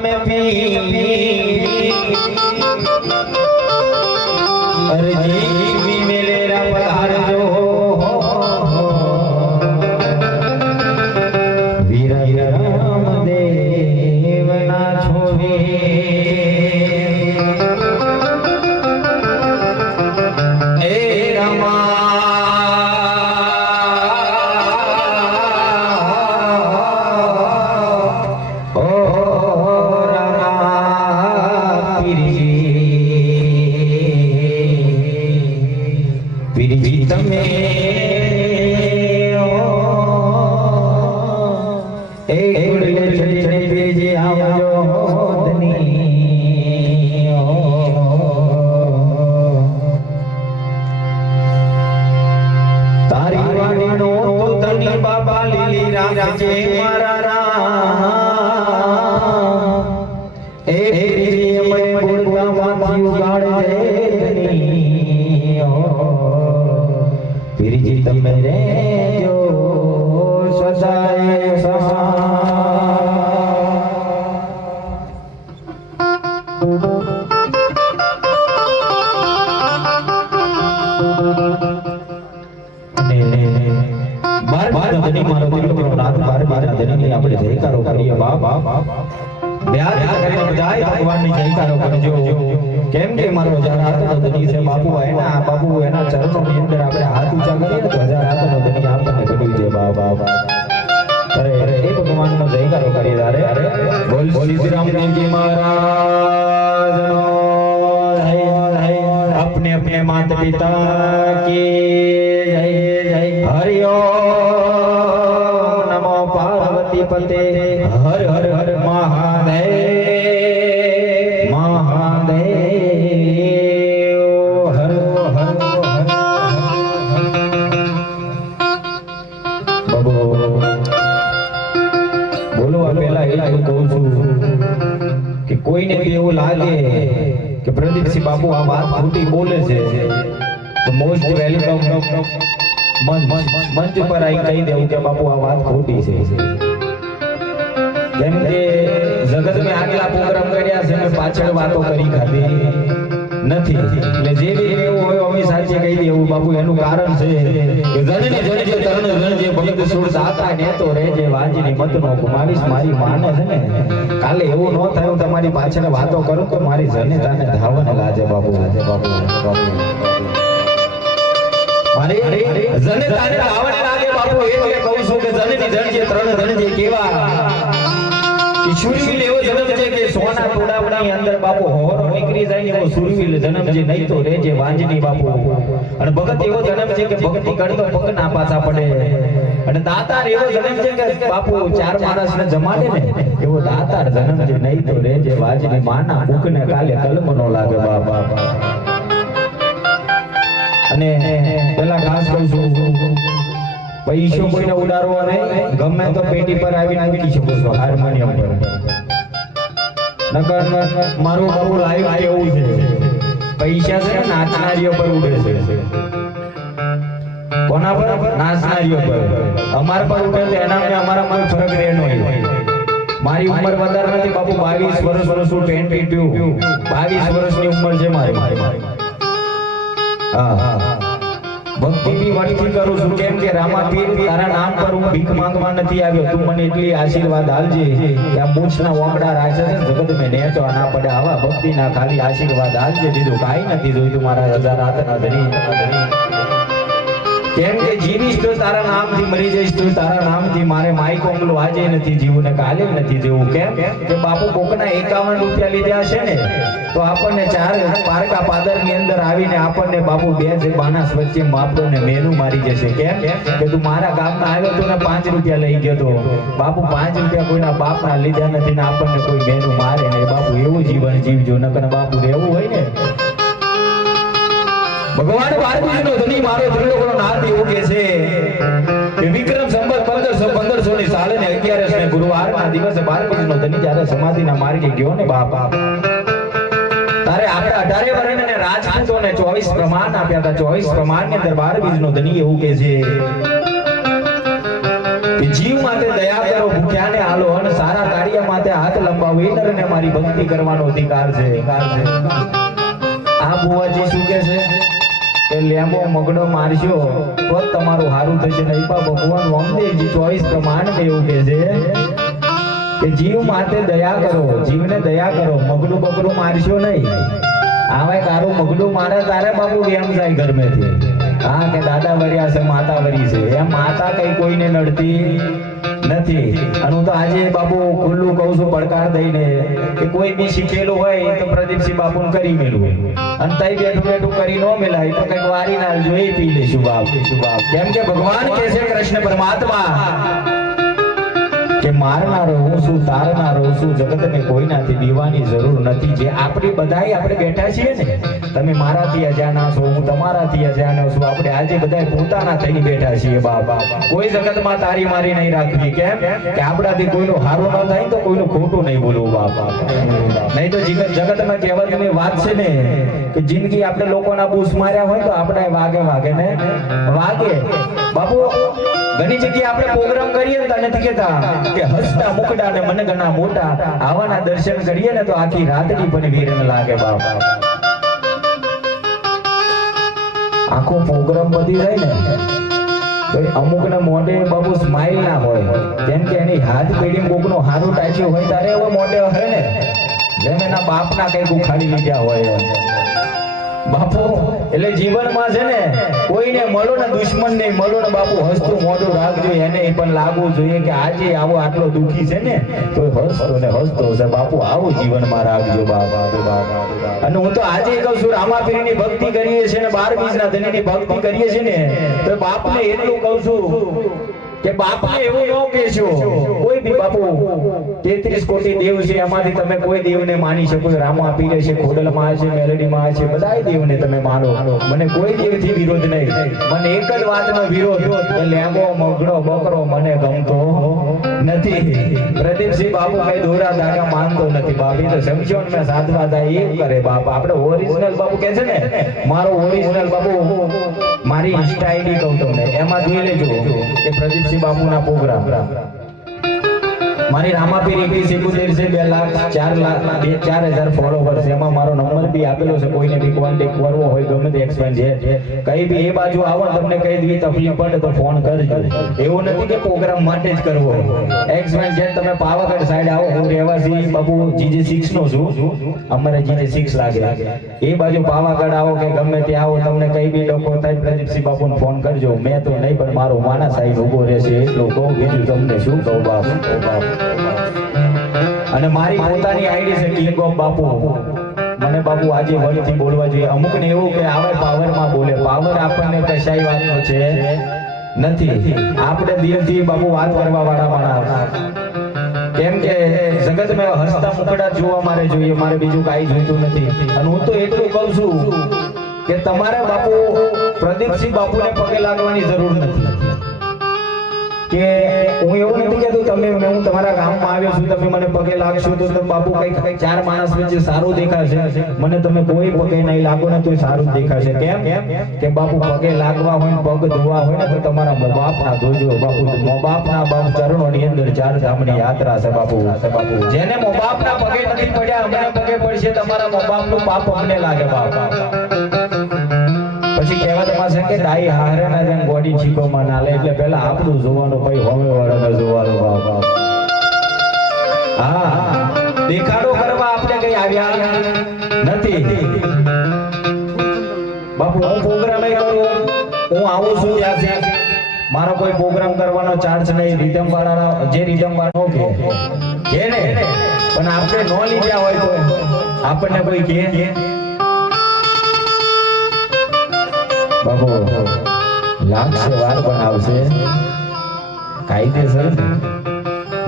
में पी अरे जी मेले पधार जो वीर राम देव ना छोड़े ए रामा કેમ કે મારો હજાર હાથનો ધણી છે બાપુ એના ચરણોની અંદર આપણે હાથ ઊંચા કરીએ તો હજાર હાથનો ધણી આપણને ઘડવી દે અરે એ ભગવાનનો જયકારો કરીએ અરે બોલ શ્રી રામદેવજી મહારાજનો अपने अपने माता पिता की जय हरि ओम नमो पार्वती पते हर हर हर महादेव कोई ने भी એવું લાગે કે પ્રદીપસિંહ બાપુ આ વાત ખોટી બોલે છે તો મોસ્ટ વેલકમ મંચ પર આવી કહી દેવું કે બાપુ આ વાત ખોટી છે કેમ કે જગત મેં આગલા પ્રોગ્રામ કર્યા છે મેં પાછળ વાતો કરી ખાધી નથી એટલે જે બી એવું હોય અમે સાચે કહી દેવું બાપુ એનું કારણ છે કે જનની જનજે તરણ જન જે ભગત સુર દાતા ને તો રે જે વાંજની મત નો ગુમાવીશ મારી માને છે ને કાલે એવું ન થયું તમારી પાછળ વાતો કરું તો મારી જનતાને ધાવને લાજે બાપુ મારી જનતાને ધાવને લાગે બાપુ એટલે કહું છું કે જનની જનજે તરણ જનજે કેવા સુરવીલ એવો જન્મ છે કે સોના તોડાવડાની અંદર બાપુ હોરો નીકળી જાય ને એવો સુરવીલ જન્મ છે નહીં તો રેજે વાંજની બાપુ અને ભગત એવો જન્મ છે કે ભક્તિ કરતો પગ ના પાછા પડે અને દાતાર એવો જન્મ છે કે બાપુ ચાર માણસને જમાડે ને એવો દાતાર જન્મ છે નહીં તો રેજે વાંજની માના ભૂખને કાલે કલમ નો લાગે બાપા અને પેલા ખાસ કહું છું પૈસો કોઈને ઉડાડવો નહીં ગમે તો પેટી પર આવીને મૂકી શકો છો હાર્મોનિયમ પર નકર મારું બાબુ લાઈવ કેવું છે પૈસા છે ને નાચનારીઓ પર ઉડે છે કોના પર નાચનારીઓ પર અમાર પર ઉડે તો એના ને અમારા માં ફરક રહેનો હોય મારી ઉંમર વધારે નથી બાપુ 22 વર્ષ છું 22 22 વર્ષની ઉંમર છે મારી હા ભક્તિ બી વળતી કરું છું કેમ કે રામાપીર તારા નામ પર હું ભીખ માંગવા નથી આવ્યો તું મને એટલી આશીર્વાદ આલજે કે આ મૂછના ઓમડા રાખે છે જગત મે નેચો ના પડે આવા ભક્તિ ના ખાલી આશીર્વાદ આલજે બીજું કાઈ નથી જોઈતું મારા હજાર હાથના ધણી કેમ કે જીવીશ તો તારા નામથી મરી જઈશ તો તારા નામથી મારે માઈ કોમલો આજે નથી જીવું ને કાલે નથી જીવું કેમ કે બાપુ કોકના 51 રૂપિયા લીધા છે ને તો આપણને ચાર પારકા પાદરની અંદર આવીને આપણને બાપુ બે જે બાનાસ વચ્ચે માપતો ને મેનું મારી જશે કેમ કે તું મારા ગામમાં આવ્યો તો ને 5 રૂપિયા લઈ ગયો તો બાપુ 5 રૂપિયા કોઈના બાપના લીધા નથી ને આપણને કોઈ મેનું મારે ને બાપુ એવું જીવન જીવજો નકર બાપુ રહેવું હોય ને ભગવાન પાર્વતીનો ધણી મારો ત્રિલોકનો નાથ એવું કે છે કે વિક્રમ સંવત 1515 ની સાલે ને 11 ને ગુરુવારના દિવસે પાર્વતીનો ધણી જ્યારે સમાધિના માર્ગે ગયો ને બાપા તારે આપણે 18 વર્ષને ને રાજપૂતોને 24 પ્રમાણ આપ્યા હતા 24 પ્રમાણની અંદર 12 બીજનો ધણી એવું કે છે કે જીવ માટે દયા કરો ભૂખ્યાને આલો અને સારા કાર્ય માટે હાથ લંબાવો, એ નરને મારી ભક્તિ કરવાનો અધિકાર છે. આ બુવાજી શું કે છે કે લેંબો મગડો મારશો તો જ તમારું હારું થશે. નહીં પા ભગવાન વામદેવજી 24 પ્રમાણ એવું કે છે કે જીવ માટે દયા કરો, જીવને દયા કરો, મગડું બગડું મારશો નહીં. આવા તારું મગડું મારે તારે બાપુ એમ જાય ઘરમેથી. હા કે દાદા વર્યા છે, માતા વરી છે, એમ માતા કઈ કોઈને નડતી નથી. અને હું તો આજે બાપુ ખુલ્લું કહું છું પડકાર દઈને કે કોઈ બી શીખેલું હોય તો પ્રદીપસિંહ બાપુને કરી મેળવું, અને તઈ બેઠું બેઠું કરી ન મેલાય તો કઈક વારી ના જોઈ પી લેશું બાપ. કેમ કે ભગવાન કહે છે કૃષ્ણ પરમાત્મા કે મારનારો હું છું, તારનારો છું, જગતને કોઈનાથી બીવાની જરૂર નથી. જે આપણી બધાય આપણે બેઠા છીએ ને, તમે મારાથી અજાણા છો, હું તમારાથી અજાણ્યો છું, આપણે આજે બધાય પોતાના થઈને બેઠા છીએ બાપ. કોઈ જગતમાં તારી મારી નહીં રાખવી. કેમ કે આપણાથી કોઈનું સારું ન થાય તો કોઈનું ખોટું નહીં બોલવું બાપ. નહીં તો જગતમાં કહેવતની વાત છે ને કે જિંદગી આપણે લોકોના બૂસ માર્યા હોય તો આપણે વાગે ને વાગે બાપુ. ઘણી જગ્યાએ આપણે પ્રોગ્રામ કરીએ ને તો નથી કહેતા કે હસતા મુકડા ને મનગણા મોટા, આવાના દર્શન કરીએ ને તો આખી રાતની પણ વીરન લાગે બાપ. આખો પ્રોગ્રામ બધી જાય ને તો અમુક ને મોઢે બાબુ સ્માઈલ ના હોય. કેમ કે એની હાથ પેઢી કોકનો હારું ટાચ્યું હોય તારે એવો મોઢે હે ને જેમ એના બાપના કઈક ઉખાડી લીધા હોય બાપુ. એટલે જીવનમાં છે ને કોઈને મળો ને દુશ્મન નહીં મળો ને બાપુ, હસતું મોઢું રાખજો. એને પણ લાગવું જોઈએ કે આજે આવો આટલો દુખી છે ને તો હસતો ને હસતો છે બાપુ. આવું જીવનમાં રાખજો બાપા. અને હું તો આજે કહું છું રામાપીરની ભક્તિ કરીએ છીએ ને 12 બીજના ધણીની ભક્તિ કરીએ છીએ ને તો બાપને એટલું કહું છું કે બાપને એવું ન કહેશો કોઈ બી બાપુ 33 કોટી દેવ છે, એમાંથી તમે કોઈ દેવને માની શકો. રામા પીરે છે, ખોડલમાં છે, મેલડીમાં છે, બધાય દેવને તમે માનો. મને કોઈ દેવથી વિરોધ નહીં. મને એક જ વાતનો વિરોધ કે લેંબો મગડો બકરો મને ગમતો નથી. પ્રદીપસિંહ બાપુ કઈ દોરા ધાગા માનતો નથી બાપ. એ તો સમજો ને મેં સાધવા જાય એમ કરે બાપ. આપણે ઓરિજિનલ બાપુ કહે છે ને, મારો ઓરિજિનલ બાપુ મારી ઇન્સ્ટા આઈડી કહું તમને, એમાં જોઈ લેજો કે પ્રદીપસિંહ બાપુના પ્રોગ્રામ. મારી રામાપીર 2171 છે, 2 લાખ 4,000 ફોલોવર છે. એમાં મારો નંબર બી આપેલો છે, કોઈને બી કોન્ટેક્ટ કરવો હોય ગમે તે એક્સપેન્સ છે કઈ બી એ બાજુ આવો તમને કઈ બી તકલીફ પડે તો ફોન કરજો. એવું નથી કે પ્રોગ્રામ માટે જ કરવો. એક્સપેન્સ છે તમે પાવાગઢ સાઈડ આવો, હું રહેવાસી બાપુ GJ6 નો છું, અમારે GJ6 લાગે. એ બાજુ પાવાગઢ આવો કે ગમે ત્યાં આવો, તમને કઈ બી ડોકો થાય પ્રદીપસિંહ બાપુને ફોન કરજો. મેં તો નહીં પણ મારો માના સાહેબ ઉભો રહેશે એટલું કહું, બીજું તમને શું કહું બાપ. અને મારી પોતાની આઈડી છે કિંગ ઓફ બાપુ. મને બાપુ આજે વળથી બોલવા જોઈએ. અમુક ને એવું કે આવે પાવરમાં બોલે, પાવર આપણને કશાય વાતનો છે નથી. આપણે દિલથી બાપુ વાત કરવા વાળા માણસ. કેમ કે જગતમાં હસતા મુકડા જોવા મારે જોઈએ, મારે બીજું કાંઈ જોઈતું નથી. અને હું તો એટલું કહું છું કે તમારે બાપુ પ્રદીપસિંહ બાપુને પગે લાગવાની જરૂર નથી. કે હું એવું નથી કહેતો તમે હું તમારા ગામમાં આવ્યો છું તમે મને પગે લાગશો તો બાપુ કઈક 4 માણસ વચ્ચે સારું દેખાશે. મને તમે કોઈ પગે નહીં લાગો ને તો સારું દેખાશે. કેમ કે બાપુ પગે લાગવા હોય ને પગ ધોવા હોય ને તો તમારા મા બાપના ધોજો બાપુ. મા બાપના બાપ ચરણોની અંદર 4 ધામની યાત્રા છે બાપુ. જેને મા બાપના પગે નથી પડ્યા અમને પગે પડશે, તમારા મા બાપનું પાપ અમને લાગે બાપ. પછી કહેવાતમાં છે કે ડાઈ હારે ના જેમ બોડી છીકોમાં ના લે. એટલે પહેલા આપણું જોવાનું ભાઈ, હવે વાળાને જોવાનું બાપ. હા, દેખાડો કરવા આપણે કઈ આવ્યા નથી બાપુ. હું પ્રોગ્રામ કરું, હું આવું છું ત્યાંથી મારો કોઈ પ્રોગ્રામ કરવાનો ચાર્જ નહીં. રીધમ વાળા જે રીધમ વાળો કે ને પણ આપણે નો લીધા હોય તો આપણને કોઈ કે બાપુ લાગશે વાર પણ આવશે કાયદેસર.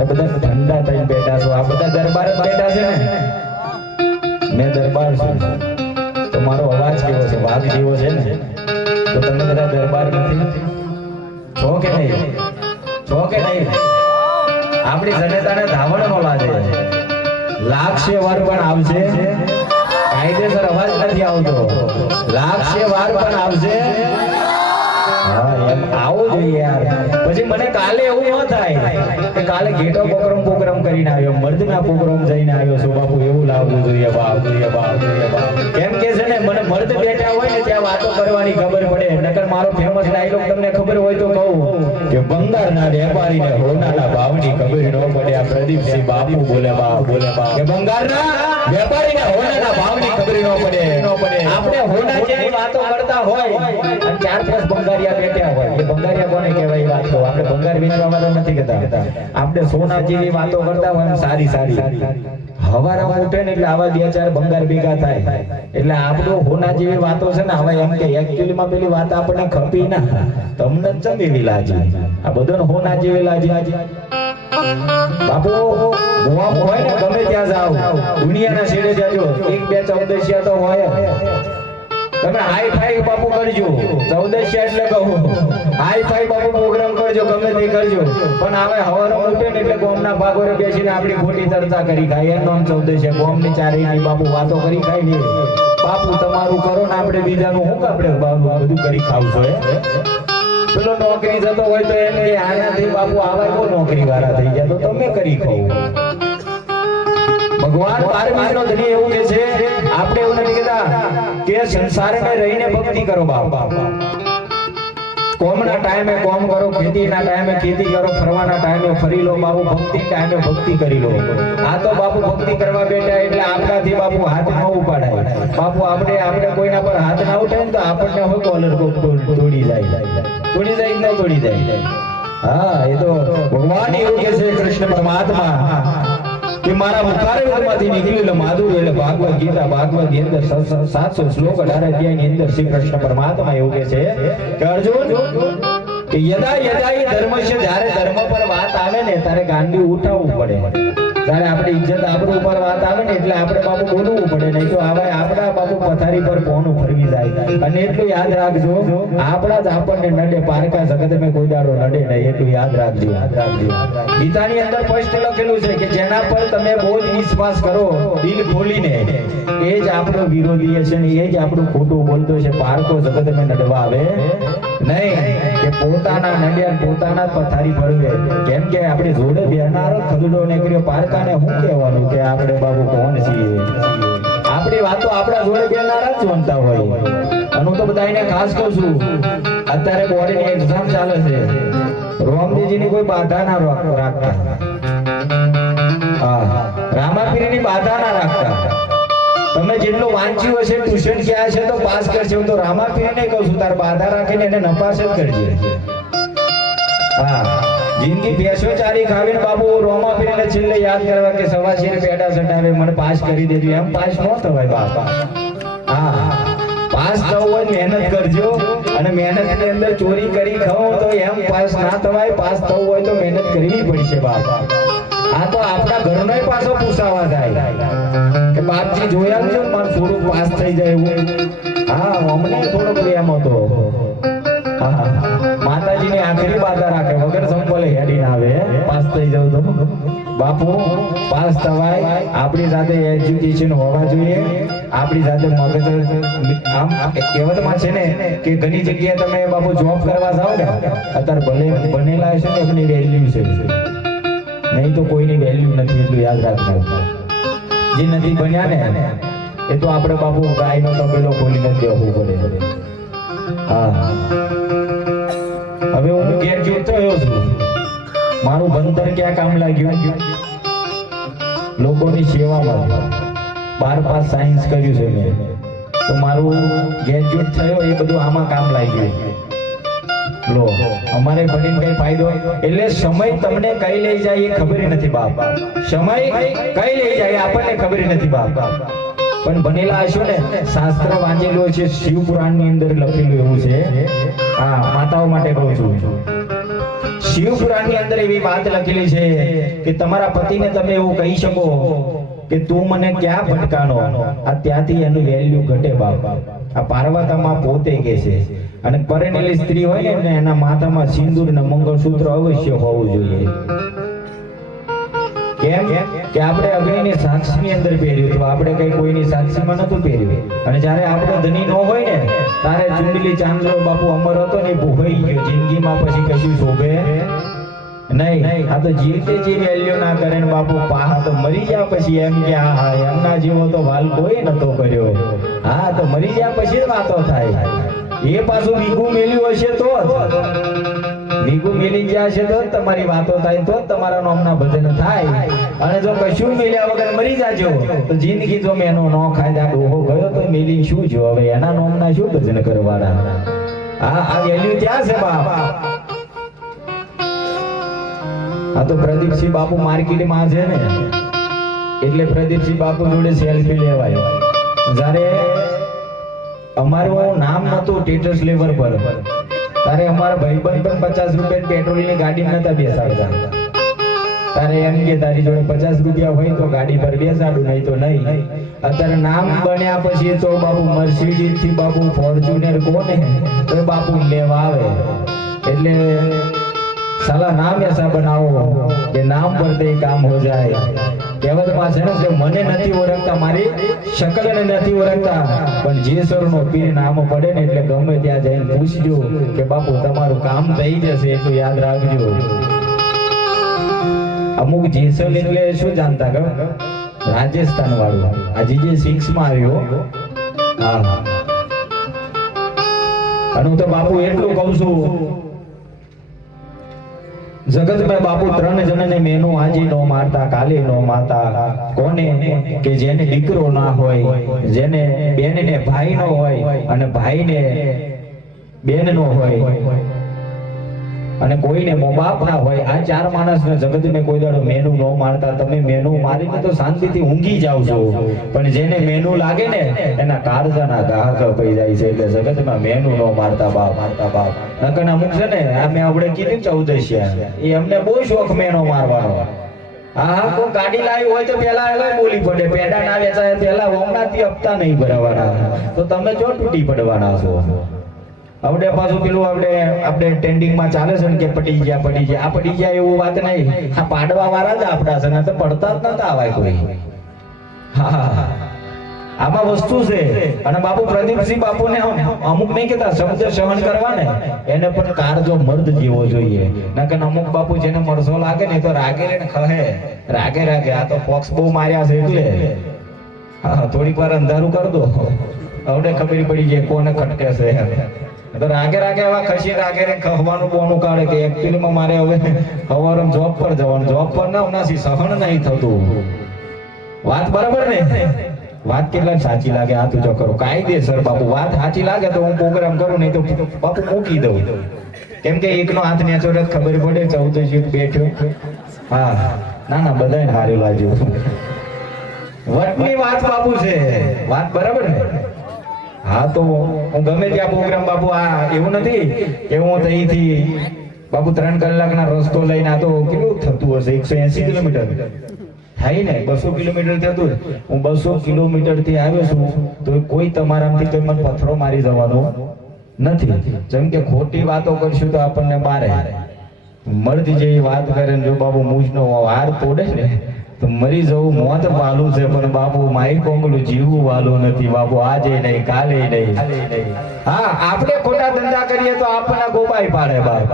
બધા ઠંડા થઈને બેઠા છો, આ બધા દરબાર બેઠા છે ને, મેં દરબાર છું તો મારો અવાજ કેવો છે, વાઘ જેવો છે ને, તો તમે બધા દરબાર નથી છો કે નહીં? છો કે નહીં? આપણી જનતાને ધાવણ નો લાગે. લાગશે વાર પણ આવશે, કાયદેસર અવાજ નથી આવતો. લાગશે વાર પણ આવશે હા એમ આવું જોઈએ યાર. પછી મને કાલે એવું ન થાય કે કાલે ઘેટો પ્રોગ્રામ કરીને આવ્યો, મર્દના પ્રોગ્રામ જઈને આવ્યો છું બાપુ, એવું લાવવું જોઈએ બાપ. કેમ કે છે ને મને મર્દ બેઠા હોય ને ત્યાં વાતો કરવાની ખબર પડે. નકર મારો ફેમસ ડાયલોગ તમને ખબર હોય તો કહું કે બંગાળના વેપારીને હોનાના ભાવની ખબર ન પડે. આ પ્રદીપસિંહ બાપુ બોલે બાપ કે બંગાળના વેપારીને હોનાના ભાવની ખબર ન પડે. આપણે હોના જેવી વાતો કરતા હોય અને 4-5 બંગારિયા બેઠા હોય, એ બંગારિયા કોને કહેવાય વાત તો આપણે બંગાર વેચવા વાળા નથી કરતા. આપણે સોના જેવી વાતો કરતા હોય સારી હવારમાં ઉઠે ને એટલે આવા 2-4 બંગાર ભેગા થાય એટલે આપણો હોના જેવી વાતો છે ને. હવે એમ કે એકચ્યુઅલી માં પેલી વાત આપણને ખપી ના, તમને જ ચમ એવી લાજી, આ બધાને હોના જેવી લાજી. બાપુ ગોવામાં હોય ને ગમે ત્યાં જાઓ, દુનિયાના છેડે જાજો, 1-2 ચૌદશિયા તો હોય. તમે હાઈ ફાઈ બાપુ કરજો, ચૌદશિયા એટલે કહું હાઈ ફાઈ બાપુ પ્રોગ્રામ કરજો, ગમે તે કરજો, પણ હવે હવારે ઉઠે ને એટલે ગોમના ભાગોરે બેસીને આપણી ખોટી ચર્ચા કરી ખાય. એનું નામ ચૌદશિયા. ગોમની ચારેયની બાપુ વાતો કરી ખાય ને. બાપુ તમારું કરો ને આપણે બીજાનું શું આપણે બધું કરી ખાવશો. પેલો નોકરી જતો હોય તો એમ કે આનાથી બાપુ આવા કો નોકરી વાળા થઈ ગયા તો તમે કરી ખાવ. ભગવાન 12 નો ધણી એવું કે છે, આપણે એવું નથી કહેતા કે સંસારને રહીને ભક્તિ કરો બાપ. કોમના ટાઈમે કોમ કરો, ખેતીના ટાઈમે ખેતી કરો, ફરવાના ટાઈમે ફરી લો બાપુ, ભક્તિ ટાઈમે ભક્તિ કરી લો. આ તો બાપુ ભક્તિ કરવા બેઠા એટલે આપણાથી બાપુ હાથ ન ઉપાડાય. બાપુ આપણે કોઈના પર હાથ ના ઉઠાય ને તો આપણને હોય કોલર તોડી જાય. હા એ તો ભગવાન એવું કે છે કૃષ્ણ પરમાત્મા કે મારા મુખારમાંથી નીકળેલો માધુર એટલે ભાગવત ગીતા ની અંદર 700 શ્લોક 18 અધ્યાયની અંદર શ્રી કૃષ્ણ પરમાત્મા એવું કે છે કે અર્જુન કે યદા યદા ધર્મસ્ય, જ્યારે ધર્મ પર વાત આવે ને ત્યારે ગાંડી ઉઠાવવું પડે. જ્યારે આપણી ઇજ્જત આબરૂ ઉપર વાત આવે ને એટલે આપણે બાપુ બોલવું પડે, નહીં તો આવા આપણા બાપુ પથારી પર કોનું ફરવી જાય. અને એટલું યાદ રાખજો, આપણા જ આપણને નડે, પારકા જગત મેં કોઈ દાડો નડે નહીં, એટલું યાદ રાખજો. ગીતાની અંદર સ્પષ્ટ લખેલું છે કે જેના પર તમે બહુ જ વિશ્વાસ કરો દિલ ખોલીને, એ જ આપણો વિરોધી છે ને એ જ આપણું ખોટું બોલતો છે. પારકો જગત મેં નડવા આવે નહીં કે પોતાના નડ્યા પોતાના પથારી ફરવે. કેમ કે આપણે જોડે બેનારો ખગડો ને કર્યો, પારકાને શું કહેવાનું કે આપણે બાબુ કોણ છીએ. આપણી વાતો આપણા જોડે બેનારા જ જોનતા હોય. અને હું તો બધાને ખાસ કહું છું, અત્યારે બોર્ડની એક્ઝામ ચાલે છે, રોમદેવજીની કોઈ બાધા ના રાખતા. હા, રામાપીરની બાધા ના રાખતા. તમે જેટલું વાંચ્યું હશે, ટ્યુશન ગયા છે તો પાસ કરશે. હું તો રામાપીરને કહું છું, તાર બાધા રાખીને એને નપાસ જ કરજે. હા, જિંદગી ભેંસો ચારી ખાવીને બાબુ રોમાપીરને છેલ્લે યાદ કરવા કે સવાશીને પેડા સટાવે મને પાસ કરી દેજો. એમ પાસ ન થવાય બાપા. હા, પાસ થવું હોય મહેનત કરજો, અને મહેનતની અંદર ચોરી કરી ખાઓ તો એમ પાસ ના થવાય. પાસ થવું હોય તો મહેનત કરવી પડશે બાપા. આ તો આપણા ઘરનો પાછો પૂછાવા થાય કે બાપજી જોયા આવજો મારું થોડું પાસ થઈ જાય એવું. હા, અમને થોડોક એમ હતો. હા, માતાજીની આખરી બાધા રાખે, વગર સંપલે હેડીને આવે પાસ થઈ જાવ તો. બાપુ પાસ થવાય, આપણી સાથે એજ્યુકેશન હોવા જોઈએ, આપણી સાથે મગજ. આમ કહેવતમાં છે ને કે ઘણી જગ્યાએ તમે બાપુ જોબ કરવા જાઓ ને, અત્યારે ભણેલા હશે ને એમની વેલ્યુ છે, નહીં તો કોઈની વેલ્યુ નથી. એટલું યાદ રાખજો. જે નથી બન્યા ને એ તો આપણે બાપુ ગાયનો તબેલો ખોલીને દેવું પડે. હા, હવે હું ગ્રેજ્યુએટ થયો છું, મારું ભણતર ક્યાં કામ લાગ્યું? લોકોની સેવામાં. 12 પાસ સાયન્સ કર્યું છે મેં, તો મારું ગ્રેજ્યુએટ થયો એ બધું આમાં કામ લાગ્યું. લો, અમારે ભણીને કઈ ફાયદો? એટલે સમય તમને કઈ લઈ જાય એ ખબર નથી બાપ. સમય કઈ લઈ જાય આપણને ખબર નથી બાપ. પણ ભણેલા હશો ને, શાસ્ત્ર વાંચેલું છે, શિવ પુરાણ ની અંદર લખેલું એવું છે. હા, માતાઓ માટે કહું છું, શિવ પુરાણ ની અંદર એવી વાત લખેલી છે કે તમારા પતિને તમે એવું કહી શકો કે તું મને ક્યાં ભટકાનો, આ ત્યાંથી એનું વેલ્યુ ઘટે બાપ. આ પાર્વતીમાં પોતે કે છે. અને પરણેલી સ્ત્રી હોય ને એના માથામાં સિંદૂર ને મંગળસૂત્ર અવશ્ય હોવું જોઈએ. કેમ કે આપણે અગ્નિની સાક્ષીની અંદર પહેર્યું તો આપણે કઈ કોઈની સાક્ષીમાં નતું પહેર્યું અને જ્યારે આપણો ધણી ન હોય ને તારે ચુંડલી ચાંદલો બાપુ અમર હતો ને ભોગઈ ગયો જિંદગીમાં પછી કશું શોભે નહીં. આ તો જીવતે જે વેલ્યુ ના કરે ને બાપુ પા તો મરી ગયા પછી એમ કે હા એમના જેવો તો વાલ કોઈ નતો કર્યો. હા તો મરી ગયા પછી જ વાતો થાય. એ પાછું વીઘું મેલ્યું હશે તો વીઘું મેલી ગયા હશે તો તમારી વાતો થાય તો તમારા નામના ભજન થાય. અને જો કશું મેલ્યા વગર મરી જાજો તો જિંદગી જો મેનો ન ખાય ડોહો ગયો તો મેલી શું જો હવે એના નામના શું ભજન કરવાના. આ વેલ્યુ ક્યાં છે બાપ? આ તો પ્રદીપસિંહ બાપુ માર્કેટમાં છે ને એટલે પ્રદીપસિંહ બાપુ જોડે સેલ્ફી લેવાય. જ્યારે અમારું નામ નતું સ્ટેટસ લેવલ પર તારે અમારા ભાઈબંધ પણ 50 રૂપિયા પેટ્રોલની ગાડી નતા બેસાડતા. તારે એમ કે તારી જોડે 50 રૂપિયા હોય તો ગાડી પર બેસાડું, નહીં તો નહીં. અત્યારે નામ બન્યા પછી તો બાપુ મર્સિડીઝ થી બાપુ ફોર્ચ્યુનર કોને તો બાપુ લેવા આવે. એટલે साला नाम ऐसा बनाओ कि नाम पर ते काम हो जाए. કહેવતમાં છે ને કે મને નથી ઓળખતા, મારી શકલને નથી ઓળખતા, પણ જે સરનો પીર નામ પડે ને એટલે ગમે ત્યાં જઈને પૂછજો કે બાપુ તમારું કામ થઈ જશે એટલું યાદ રાખજો. અમુક જેસલ એટલે શું જાણતા કે રાજસ્થાન વાળું આ GJ6 માં આવ્યો. હા અને હું તો બાપુ એટલું કહું છું જગત में बापू 3 જણને મેનું આજી નો મારતા કાલે નો મારતા. કોને કે જેને દીકરો ના હોય, જેને બેન ને ભાઈ નો હોય અને ભાઈ ને બેન નો હોય અને કોઈને મો બાપ ના હોય. આ 4 માણસને જગત में કોઈ દાડો મેનું નો મારતા. તમે મેનું મારીને તો શાંતિથી ઊંઘી જાવ છો, પણ જેને મેનું લાગે ને એના કાળજાના ઘા કપાઈ જાય છે. એટલે જગતમાં મેનું નો મારતા બાપ. નકર અમુક છે ને આ મેં આપણે કીધું 14 એ અમને બહુ શોખ મેનો મારવાનો. હા કોઈ ગાડી લાવી હોય તો પેલા એલા બોલી પડે, પેડા ના વેચાય પેલા ઓમનાથી હપ્તા નહીં ભરવાના, તો તમે જો તૂટી પડવાના છો. આપણે પાછું પેલું આપણે ટ્રેન્ડિંગ માં ચાલે છે ને કે પડી ગયા આ પડી ગયા એવું વાત નહીં. આ પાડવા વાળા જ આપડા છે ને તો પડતા જ નતા આવાય કોઈ. હા આમાં વસ્તુ છે. અને બાપુ પ્રદીપસિંહ બાપુને અમુક નહીં કેતા શબ્દ શ્રવણ કરવા ને એને પણ કારજો મર્દ જેવો જોઈએ. નકર અમુક બાપુ જેને મરસો લાગે ને તો રાગે ને ખહે રાગે આ તો ફોક્સ બહુ માર્યા છે એટલે હા થોડીક વાર અંધારું કર દો હવે ખબર પડી જાય કોને ખટકે છે. તો રાગે આવા ખસી રાગે ને ખવાનું બોનું કાઢે કે એકચ્યુઅલી માં મારે હવે સવારે જોબ પર જવાનું, જોબ પર ના ઉનાસી સહન નહીં થતું. વાત બરાબર ને? વાત કેટલા સાચી લાગે આ તું જો કરો કાયદેસર બાપુ. વાત સાચી લાગે તો હું પ્રોગ્રામ કરું, નહીં તો બાપુ મૂકી દઉં. કેમ કે એકનો હાથ નેચો ખબર પડે 14 સીટ બેઠ્યો. હા ના બધાને હારી લાગ્યું. વટની વાત બાપુ છે, વાત બરાબર ને? હા તો હું ગમે ત્યાં પ્રોગ્રામ બાપુ આ એવું નથી કે હું અહીંથી બાપુ 3 કલાકના રસ્તો લઈને આ તો કેટલું થતું હશે 180 કિલોમીટર થાય ને 200 કિલોમીટર થતું. હું 200 કિલોમીટર થી આવ્યો છું તો કોઈ તમારામાંથી કોઈ મને પથરો મારી જવાનો નથી. જેમ કે ખોટી વાતો કરશું તો આપણને મારે. મર્દ જેવી વાત કરે જો બાપુ મૂજનો હાર તોડે ને તો મરી જવું મોત વાલું છે, પણ બાપુ મારી કોંગલું જીવવું વાલું નથી બાપુ. આજે નહીં કાલે નહીં. હા આપણે ખોટા ધંધા કરીએ તો આપણને ગોબાઈ પાડે બાપ,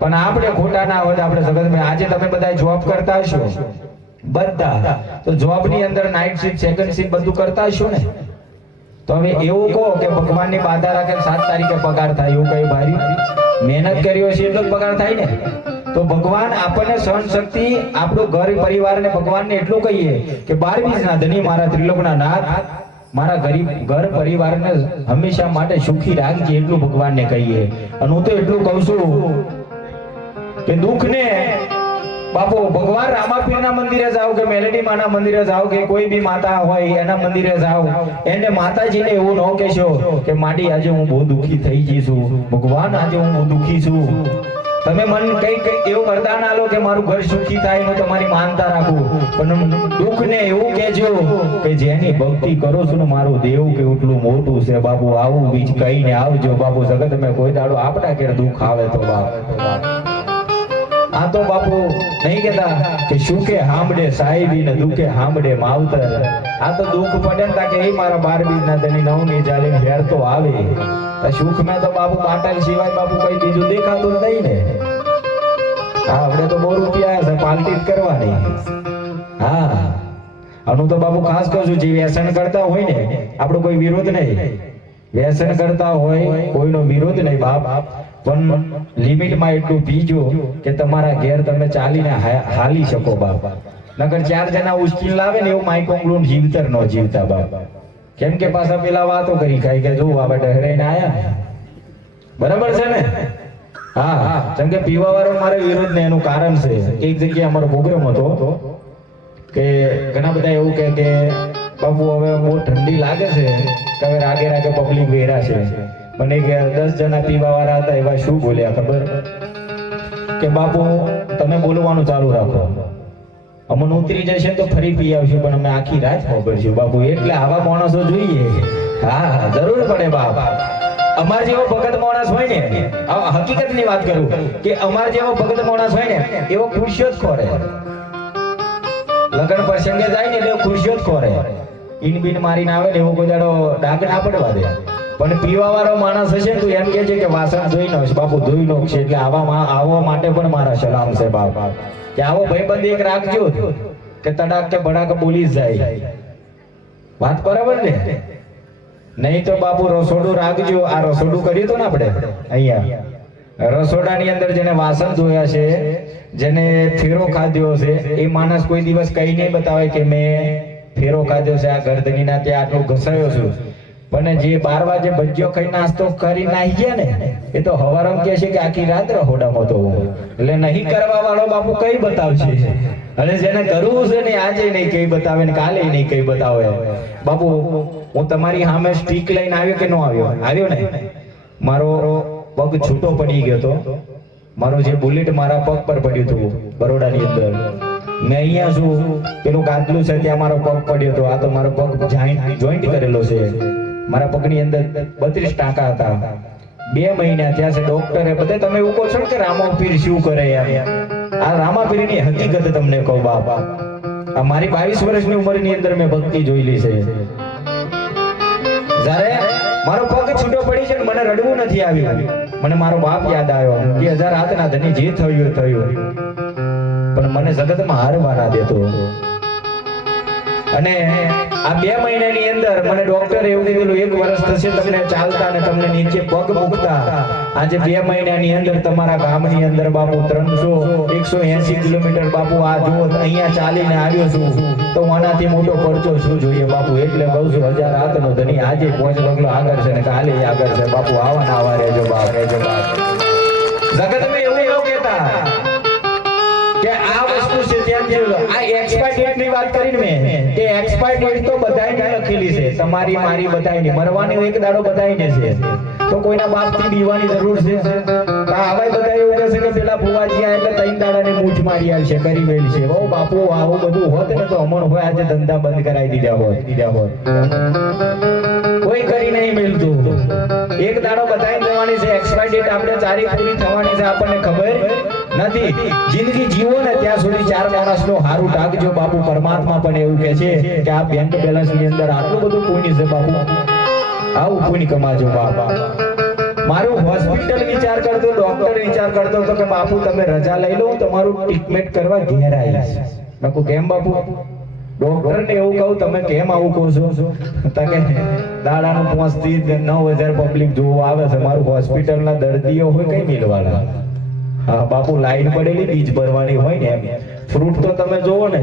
પણ આપણે ખોટા ના હોય. આપણે જગતમાં આજે તમે બધા જોબ કરતા હશો બધા, તો જોબ ની અંદર નાઇટ શિફ્ટ સેકન્ડ શિફ્ટ બધું કરતા હશો ને. તો હવે એવું કહો કે ભગવાનની બાધા રાખે 7 તારીખે પગાર થાય એવું કઈ ભારી મહેનત કર્યો છે એટલો જ પગાર થાય ને. તો ભગવાન આપણને સહન શક્તિ આપણું ઘર પરિવારને ભગવાનને એટલું કહીએ કે 12 ના ધની મારા ત્રિલોકના નાથ મારા ગરીબ ઘર પરિવારને હંમેશા માટે સુખી રાખજે એટલું ભગવાનને કહીએ. અને હું તો એટલું કહું છું કે દુઃખને બાપુ ભગવાન રામાપીરના મંદિરે જાઓ કે મેલેડી માના મંદિરે જાઓ કે કોઈ બી માતા હોય એના મંદિરે જાઓ, એને માતાજીને એવું ન કહેશો કે માડી આજે હું બહુ દુઃખી થઈ જઈ છું, ભગવાન આજે હું બહુ દુઃખી છું. તમે મન કઈક એવું વરદાન આલો કે મારું ઘર સુખી થાય, હું તમારી માનતા રાખું, પણ દુઃખને એવું કહેજો કે જેની ભક્તિ કરો છો ને મારું દેવ કે એટલું મોટું છે બાપુ. આવું બીજ કહીને આવજો બાપુ. જગત મેં કોઈ દાડો આપણા ઘેર દુઃખ આવે તો બાપ આ તો બાપુ નહીં કહેતા કે સુખે હાંભળે સાહેબી ને દુખે હાંભળે માવતર. આ તો દુઃખ પડે ને તાકે એ મારા 12 બીજના ધણી નવની જાળી ઘેર તો આવે. સુખ માં તો બાપુ પાટલ સિવાય બાપુ કઈ બીજું દેખાતું નહીં ને. હા આપણે તો બહુ રૂપિયા છે પાલટી જ કરવાની. હા આનું તો બાપુ ખાસ કહું છું, જે વ્યસન કરતા હોય ને આપણો કોઈ વિરોધ નહીં. વ્યસન કરતા હોય કોઈનો વિરોધ નહીં બાપ, પણ લિમિટમાં એટલું પીજો કે તમારા ઘેર તમે ચાલીને હાલી શકો બાપ. નકર 4 જણા ઉશ્કેલ લાવે ને એવું માઇકોંગલું જીવતર નો જીવતા બાપ. કેમ કે પાછા પેલા વાતો કરી ખાય કે જો આપણે ડહરાઈને આયા. બરાબર છે ને? હા જેમ કે પીવા વાળો મારે વિરોધ ને એનું કારણ છે. એક જગ્યાએ અમારો પ્રોગ્રામ હતો કે ઘણા બધા એવું કે બાપુ હવે બહુ ઠંડી લાગે છે કે હવે રાગે રાગે પબ્લિક વેરા છે. મને કે 10 જણા પીવા વાળા હતા એવા શું બોલ્યા ખબર કે બાપુ તમે બોલવાનું ચાલુ રાખો, અમને ઉતરી જશે તો ફરી પી આવશું પણ અમે આખી રાત મોકલશું બાપુ. એટલે આવા માણસો જોઈએ. હા જરૂર પડે બાપ. અમાર જેવો ભગત માણસ હોય ને, હકીકતની વાત કરું કે અમાર જેવો ભગત માણસ હોય ને એવો ખુરશીઓ જ ખોરે. લગન પ્રસંગે જાય ને એટલે ખુરશીઓ જ ખોરે. ઈન બીન મારીને આવે ને એવો કોઈ દાડો ડાઘ ના પડવા દે. પણ પીવા વાળો માણસ હશે ને તું એમ કે છે કે વાસણ ધોઈ નાખ બાપુ, ધોઈ નાખશે. એટલે આવા માટે પણ મારા સલામ છે બાપ કે આવો ભાઈબંધ એક રાખજો કે તડાક કે ભડાક બોલી જ જાય. વાત બરાબર ને? નહીં તો બાપુ રસોડું રાખજો. આ રસોડું કર્યું હતું ને આપણે અહીંયા રસોડાની અંદર જેને વાસણ ધોયા છે, જેને ફેરો ખાધ્યો છે, એ માણસ કોઈ દિવસ કઈ નહીં બતાવે કે મેં ફેરો ખાધ્યો છે, આ ગરદનીના ત્યાં આટલું ઘસાયો છું. પણ જે 12 વાગે ભજીયો ખાઈ નાસ્તો કરી નાહી ગયા ને એ તો હવારમ કહે છે કે આખી રાત રહોડામાં તો. એટલે નહીં કરવા વાળો બાપુ કઈ બતાવશે. અને જેને કરવું છે ને આજે નહીં કઈ બતાવે ને કાલે નહીં કઈ બતાવે. બાપુ હું તમારી સામે સ્ટીક લઈને આવ્યો કે ન આવ્યો ને? મારો પગ છૂટો પડી ગયો તો. મારો જે બુલેટ મારા પગ પર પડ્યું હતું બરોડાની અંદર. મેં અહીંયા છું પેલું ગાદલું છે ત્યાં મારો પગ પડ્યો હતો. આ તો મારો પગ જોઈન્ટ કરેલો છે. મારા પગની અંદર 32 ટાંકા હતા. 2 મહિના ત્યાં છે. ડોક્ટરે બધે તમે એવું કહો છો કે રામાપીર શું કરે યાર. આ રામાપીરની હકીકત તમને કહું બાપ. આ મારી 22 વર્ષની ઉંમરની અંદર મેં ભક્તિ જોયેલી છે. જ્યારે મારો પગ છૂટો પડી છે મને રડવું નથી આવ્યું. મને મારો બાપ યાદ આવ્યો કે 1000 હાથના ધણી જે થયું થયું, પણ મને જગતમાં હારવા ના દેતો. અને આ 2 મહિનાની અંદર મને ડોક્ટરે એવું કીધું 1 વર્ષ થશે તમને ચાલતા અને તમને નીચે પગ મૂકતા. આજે 2 મહિનાની અંદર તમારા ગામની અંદર બાપુ 180 કિલોમીટર બાપુ આ જો અહીંયા ચાલીને આવ્યો છું તો આનાથી મોટો પરચો શું જોઈએ બાપુ. એટલે કહું છું 1000 હાથનો ધણી આજે 5 ડગલો આગળ છે ને કાલે આગળ છે બાપુ. આવા રહેજો બાપ, રહેજો બાપ. જગતમાં એવું કહેતા કે આ વસ્તુ છે ત્યાં આ એક્સપાયર ડેટ ની વાત કરીને મેં કે એક્સપાયર ડેટ તો બધાયને લખેલી છે. તમારી મારી બધાયની મરવાની એક દાડો બધાયને છે. તો કોઈના બાપથી બીવાની જરૂર છે? આવાય બધા એવું કહે છે કે પેલા ભુવાજી આ એટલે 3 દાડાને મૂછ મારી આવશે કરી મેલ છે. ઓ બાપુ આવું બધું હોત ને તો અમણ હોય આજે ધંધા બંધ કરાવી દીધા હોત. કોઈ કરી નહીં મેલતું. એક દાડો બધાય જવાની છે. એક્સપાયર ડેટ આપણે તારીખ પૂરી થવાની છે આપણને ખબર નથી. જિંદગી જીવો ને ત્યાં સુધી 4 માણસનું હારું ટાકજો બાપુ. પરમાત્મા પણ એવું કહે છે કે આ બેંક બેલેન્સ ની અંદર આટલું બધું પુણ્ય છે બાપુ. આવું પુણ્ય કમાજો બાપા. મારું હોસ્પિટલ વિચાર કરતો, ડોક્ટર વિચાર કરતો તો કે બાપુ તમે રજા લઈ લો, તમારું ટ્રીટમેન્ટ કરવા ઘેર આવીશ. મેં કહું કેમ બાપુ? ડોક્ટર ને એવું કહું તમે કેમ આવું કહો છો? કે દાડાનું 5 થી 9000 પબ્લિક જોવા આવે છે. મારું હોસ્પિટલના દર્દીઓ હોય કઈ મિલવાના. હા બાપુ લાઈન પડેલી બીજ ભરવાની હોય ને એમ. ફ્રૂટ તો તમે જોવો ને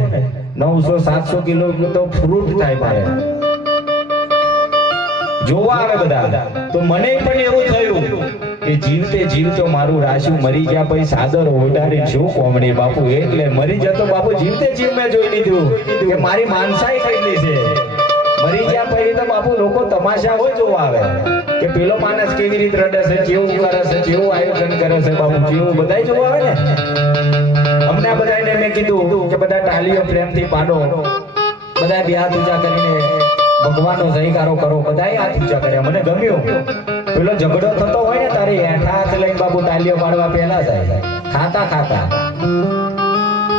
900-700 કિલો તો ફ્રૂટ થાય મારે જોવા આવે બધા. તો મને પણ એવું થયું કે જીવતે જીવતો મારું રાશુ મરી ગયા પછી સાદર ઓઢાડી શું કોમડી બાપુ. એટલે મરી જતો બાપુ જીવતે જીવ મેં જોઈ લીધું કે મારી માનસાઈ કઈલી છે. મરી ગયા પછી તો બાપુ લોકો તમાશા હોય જોવા આવે કે પેલો માણસ કેવી રીતે રડે છે, કેવું કરે છે, કેવું આયોજન કરે છે બાપુ, કેવું બધાય જોવા આવે ને. અમને બધાને મેં કીધું કે બધા તાળીઓ પ્રેમથી પાડો, બધા બે હાથ ઊંચા કરીને ભગવાનનો જયકારો કરો. બધાએ હાથ ઊંચા કર્યા, મને ગમ્યું. પેલો ઝઘડો થતો હોય ને તારે હેઠા હાથ લઈને બાપુ તાલીઓ પાડવા પહેલા જાય ખાતા ખાતા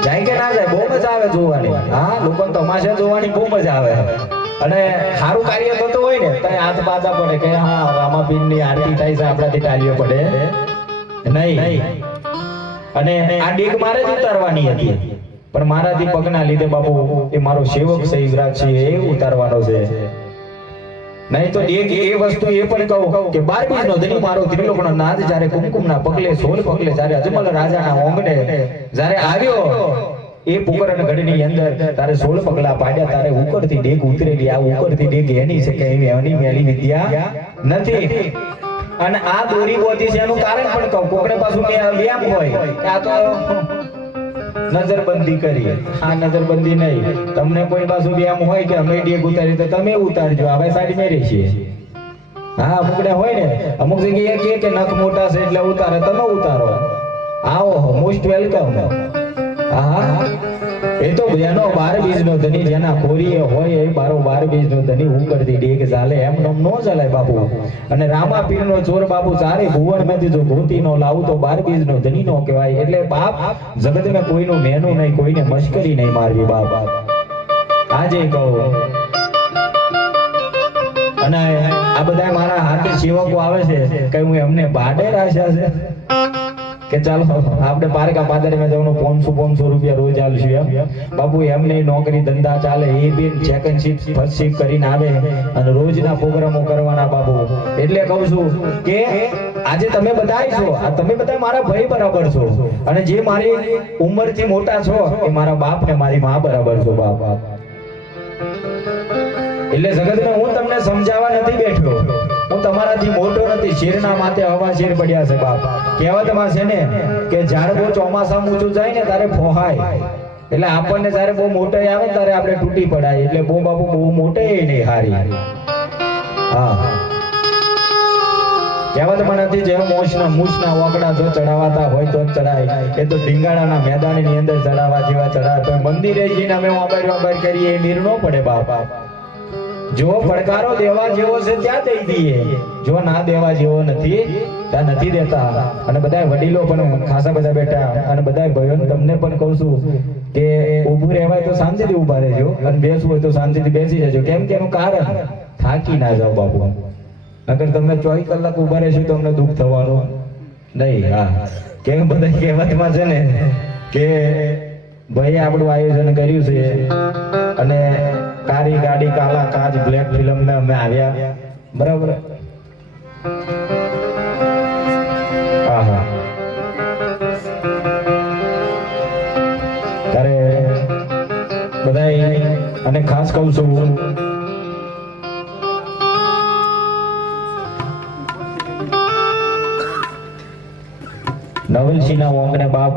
જાય કે ના જાય? બહુ મજા આવે જોવાની. હા, લોકો તમાશા જોવાની બહુ મજા આવે. અને સારું કાર્ય થતું હોય ને તો હાથ બાધા પડે કે હા રામાપીર ની આરતી થાય છે, આપણાથી તાલીઓ પડે નહીં. અને આ ડેગ મારે જ ઉતારવાની હતી, પણ મારાથી પગના લીધે બાપુ એ મારો સેવક છે યુવરાજ છે એ ઉતારવાનો છે. નહીં તો એક એ વસ્તુ એ પણ કહું કે 12 બીજનો ધણી મારો ત્રિલોકનો નાદ જ્યારે કુમકુમના પગલે 16 પગલે જ્યારે અજમલ રાજાના ઓંગણે જ્યારે આવ્યો એ પુકરણ ગઢની અંદર તારે 16 પગલા પાડ્યા, તારે ઉકળતી ડેગ ઉતરેલી. આ ઉકળતી ડેગ એની છે કે એની મેલી વિદ્યા નથી. અને આ દોરી બોધી છે એનું કારણ પણ કહું. કોકને પાછું વ્યામ હોય કે આ તો નજરબંધી કરી. આ નજરબંધી નહીં. તમને કોઈ પાછું વ્યામ હોય કે અમે ડેગ ઉતારી તો તમે ઉતારજો, હવે સાડી મેરી છીએ. હા, અમુકને હોય ને, અમુક જગ્યાએ કે નખ મોટા છે એટલે ઉતારે, તમે ઉતારો. આવો, મોસ્ટ વેલકમ. હા, એ તો બેનો 12 બીજનો ધણી જેના ખોરીએ હોય એ 12 બીજનો ધણી ઉકળતી ડેગ ચાલે એમ નો ચાલે બાપુ. અને રામાપીરનો ચોર બાપુ ચારે ભુવનમાંથી જો ધોતી નો લાવું તો 12 બીજનો ધણી નો કહેવાય. એટલે બાપ જગતમાં કોઈનું મેનું નહીં, કોઈને મશ્કરી નહીં મારવી બાપ. આજે કહું. અને આ બધા મારા હાથે સેવકો આવે છે કે હું એમને બાડે રાખ્યા છે કે ચાલો આપણે પારકા પાદરમાં જવાનું 500 રૂપિયા રોજ આલશું એમ બાપુ. એમને નોકરી ધંધા ચાલે, એ બી સેકન્ડ શિફ્ટ ફર્સ્ટ શિફ્ટ કરીને આવે અને રોજના પ્રોગ્રામો કરવાના બાપુ. એટલે કહું છું કે આજે તમે બધા છો, આ તમે બધા મારા ભાઈ બરાબર છો. અને જે મારી ઉંમરથી મોટા છો એ મારા બાપ ને મારી માં બરાબર છો બાપ. એટલે જગતને હું તમને સમજાવવા નથી બેઠો, હું તમારાથી મોટો નથી. શેરના માથે હવા શેર પડ્યા છે બાપ. કહેવતમાં છે ને કે ઝાડવો ચોમાસામાં ઊંચું જાય ને ત્યારે ફોહાય. એટલે આપણને જ્યારે બહુ મોટો આવે ત્યારે આપણે તૂટી પડાય. એટલે બહુ બાપુ બહુ મોટે નહીં હારી. હા, કહેવતમાં નથી જે મૂછના ઓકડા જો ચડાવાતા હોય તો ચડાય. એ તો ઢીંગાણાના મેદાનની અંદર ચડાવવા જેવા ચડાય. તો મંદિરે જઈને અમે વાબાર કરીએ એ મીર નો પડે બાપ. જો પડકારો દેવા જેવો છે ત્યાં દઈ દઈએ, જો ના દેવા જેવો નથી ત્યાં નથી દેતા. અને બધા વડીલો પણ ખાસા બધા બેઠા અને બધા ભાઈઓને તમને પણ કહું છું કે ઊભું રહેવાય તો શાંતિથી ઊભા રહેજો અને બેસવું હોય તો શાંતિથી બેસી જજો. કેમ કે એનું કારણ થાકી ના જાઓ બાપુ. નકર તમે 24 કલાક ઊભા રહેશો તો અમને દુઃખ થવાનું નહીં. હા, કેમ બધા કહેવતમાં છે ને કે ભાઈ આપણું આયોજન કર્યું છે અને કાળી ગાડી કાલા કાચ બ્લેક ફિલ્મ ને અમે આવ્યા બરાબર. હા, ત્યારે બધા અને ખાસ કહું છું નવલસિંહના ઓંગણે બાપ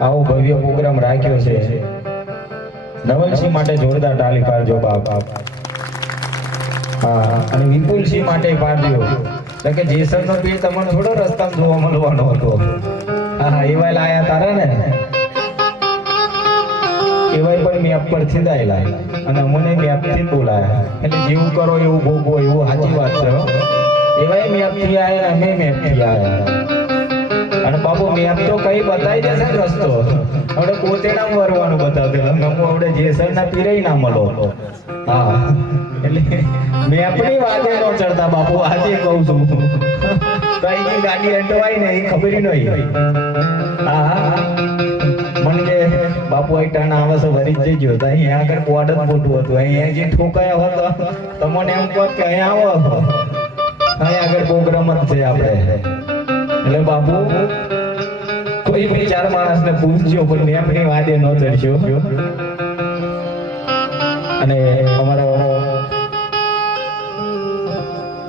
આવો ભવ્ય પ્રોગ્રામ રાખ્યો છે. નવલસિંહ માટે જોરદાર તાળી પાડજો બાપ. હા, અને વિપુલસિંહ માટે પાડજો. તો કે જેસરનો પીર તમને થોડો રસ્તામાં જોવા મળવાનો હતો. હા, એવા લાયા તારા ને એવાય પણ મેપ પરથી દાયેલા અને અમને મેપથી જ બોલાયા. એટલે જેવું કરો એવું ભોગવો, એવું સાચી વાત છે. એવાય મેપથી આવ્યા અમે મેપથી આવ્યા. અને બાપુ મેપ તો કઈ બતાવી દેશે રસ્તો. આપણે પોતે નામ વરવાનું બતાવતો આપણે જેસરના પીરે ના મળો. હા, એટલે મેપની વાતે ન ચડતા બાપુ. આજે કહું છું કઈ ગાડી અટવાય ને એ ખબર નહીં. હા, મને કે બાપુ અહીં ટર્ન આવે છે વરી જ જઈજો. તો અહીંયા આગળ બોર્ડ જ મોટું હતું. અહીંયા જે ઠોકાયો હતો તમને એમ કહો કે અહીંયા આવો, અહીંયા આગળ પ્રોગ્રામ જ છે આપણે. એટલે બાપુ કોઈ બી 4 માણસને પૂછજો પણ મેપની વાતે ન ચડશો. અને અમારા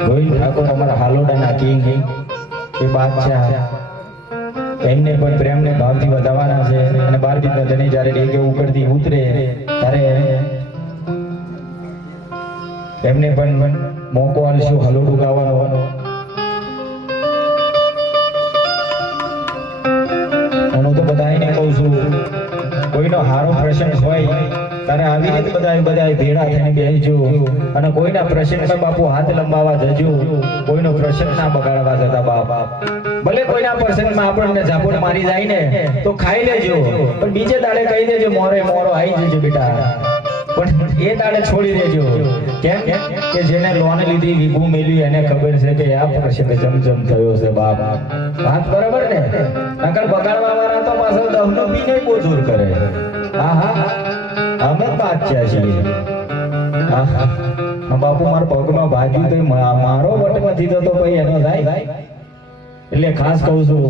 ગોવિંદ ઠાકોર અમારા હાલોડાના કિંગ એ બાદશાહ એમને પણ પ્રેમને ભાવથી વધાવવાના છે. અને 12 બીજના ધણી જ્યારે ડેગે ઉપરથી ઉતરે ત્યારે એમને પણ મોકો આલશું હલોડું ગાવાનો. હું તો બધાને કહું છું કોઈનો હારો પ્રસંગ હોય તારે આવી રીતે બધા ભેળા થઈને બેસજો અને કોઈના પ્રસંગમાં બાપુ હાથ લંબાવા જજો, કોઈનો પ્રસંગ ના બગાડવા જતા બાપ. ભલે કોઈના પ્રસંગમાં આપણને ઝાપટ મારી જાય ને તો ખાઈ લેજો, પણ બીજે દાડે કહી દેજો મોરે મોરો આવી જજો બેટા, પણ એ દાડે છોડી દેજો. કેમ કે જેને લોન લીધી વીઘું મેલ્યું એને ખબર છે કે આ પ્રસંગ જમજમ થયો છે બાપ. વાત બરાબર ને? નકર બગાડવા વાળા તો પાછળ દહનો બી નહીં બહુ જોર કરે. હા અમે બાદશાહ છીએ. બાપુ મારા પગમાં બાજુ તો મારો વટ નથી થતો ભાઈ એનો થાય. એટલે ખાસ કહું છું,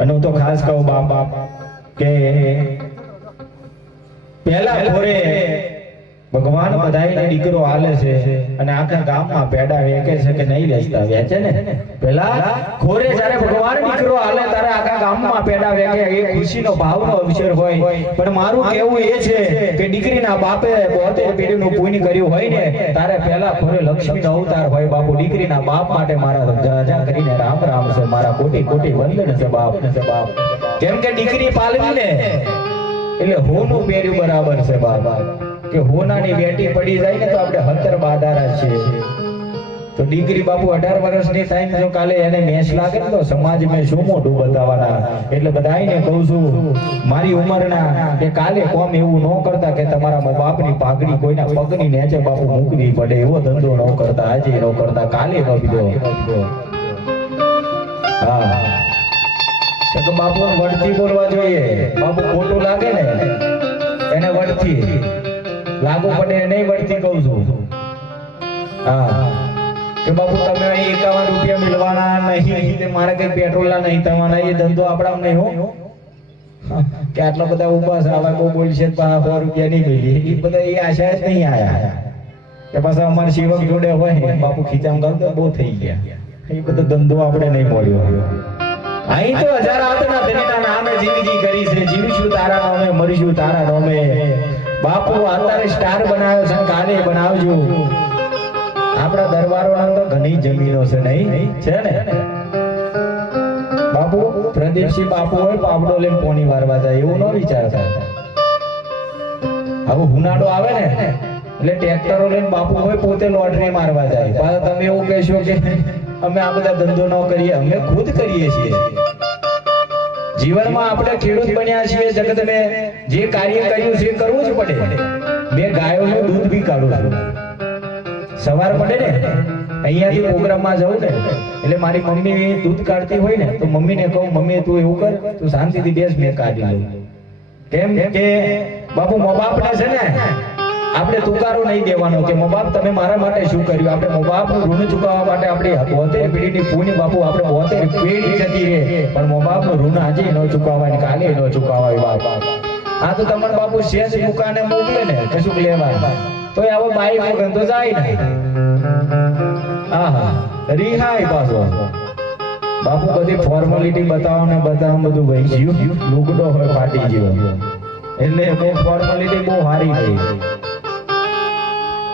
અને હું તો ખાસ કહું બાપ કે પહેલા ખોરે ભગવાન બધાયને દીકરો આલે છે અને આખા ગામમાં પેડા વેચે છે કે નહીં વેચતા? વેચે ને. પહેલા ખોરે જ્યારે ભગવાન દીકરો આલે ત્યારે આખા ગામમાં પેડા વેચે, એ ખુશીનો ભાવનો અવસર હોય. પણ મારું કહેવું એ છે કે દીકરીના બાપે 72 પેઢીનું પુણ્ય કર્યું હોય ને ત્યારે પહેલા ખોરે લક્ષ્મીનો અવતાર હોય બાપુ. દીકરીના બાપ માટે મારા જાજા કરીને રામ રામ છે, મારા કોટી કોટી વંદન છે બાપ. કેમ કે દીકરી પાલવી ને એટલે હોનું પહેર્યું બરાબર છે બાપ. કે હોનાની વેટી પડી જાય ને તો આપણે 17 બાદારા છે. તો દીકરી બાપુ 18 વર્ષની થાય ને જો કાલે એને મેચ લાગે ને તો સમાજમાં શું મોઢું બતાવવાના. એટલે બધાને કહું છું મારી ઉંમરના કે કાલે કોમ એવું ન કરતા કે તમારા બાપની પાઘડી કોઈના પગની નીચે બાપુ મૂકવી પડે, એવો ધંધો ન કરતા, આજે ન કરતા, કાલે ન કીધો. હા તો બાપુ વડથી બોલવા જોઈએ. બાપુ ખોટું લાગે ને એને વડથી લાગુ પડે, નહીં વડથી કહું છું. હા કે બાપુ તમે અહીં 51 રૂપિયા મિલવાના નહીં, તે મારે કઈ પેટ્રોલના નહીં થવાના, એ ધંધો આપણા નહીં હો. કે આટલા બધા ઉભા છે, આવા બહુ બોલશે 100 રૂપિયા નહીં મિલી, એ બધા એ આશા જ નહીં આયા. કે પાછા અમારા સેવક જોડે હોય બાપુ ખીચામ ગાલતો બહુ થઈ ગયા, એ બધો ધંધો આપણે નહીં મળ્યો. અહીં તો હજાર આવતના ધણીના નામે જિંદગી કરી છે, જીવીશું તારા નામે, મરીશું તારા નામે. બાપુ અત્યારે સ્ટાર બનાવ્યો છે, કાલે બનાવજો. આપણા દરબારોના તો ઘણી જમીનો છે, નહીં છે ને બાપુ? પ્રદીપસિંહ બાપુ હોય પાવડો લઈને પોણી વારવા જાય એવું ન વિચારતા. હવે હુનાડો આવે ને એટલે ટ્રેક્ટરો લઈને બાપુ હોય પોતે લોટરી મારવા જાય. પાછા તમે એવું કહેશો કે અમે આ બધા ધંધો ન કરીએ, અમે ખુદ કરીએ છીએ. જીવનમાં આપણે ખેડૂત બન્યા છીએ, જગતને જે કાર્ય કર્યું છે કરવું જ પડે. બે ગાયોનું દૂધ બી કાઢું છું. સવાર પડે ને અહીંયાથી પ્રોગ્રામમાં જવું ને એટલે મારી મમ્મી દૂધ કાઢતી હોય ને તો મમ્મીને કહું, મમ્મી તું એવું કર, તું શાંતિથી બેસ, મેં કાઢી લઉં. કેમ કે બાપુ મા બાપને છે ને આપણે તુકારો નહીં દેવાનો કે મા બાપ તમે મારા માટે શું કર્યું. આપણે મા બાપનું ઋણ ચૂકવવા માટે આપણી 72 પેઢીની પુણ્ય બાપુ આપણે 72 પેઢી જતી રહે, પણ મા બાપનું ઋણ આજે ન ચૂકવાય, કાલે ન ચૂકવાય બાપ. આ તો તમારા બાપુ શેષ દુકાને મોકલે ને કશું લેવા તો આવો બાઈક વગર તો જાય ને. હા રિહાય પાછો બાપુ બધી ફોર્માલિટી બતાવો ને બતાવો, બધું વહી ગયું, લુગડો હોય ફાટી ગયો, એટલે બહુ ફોર્માલિટી બહુ હારી ગઈ.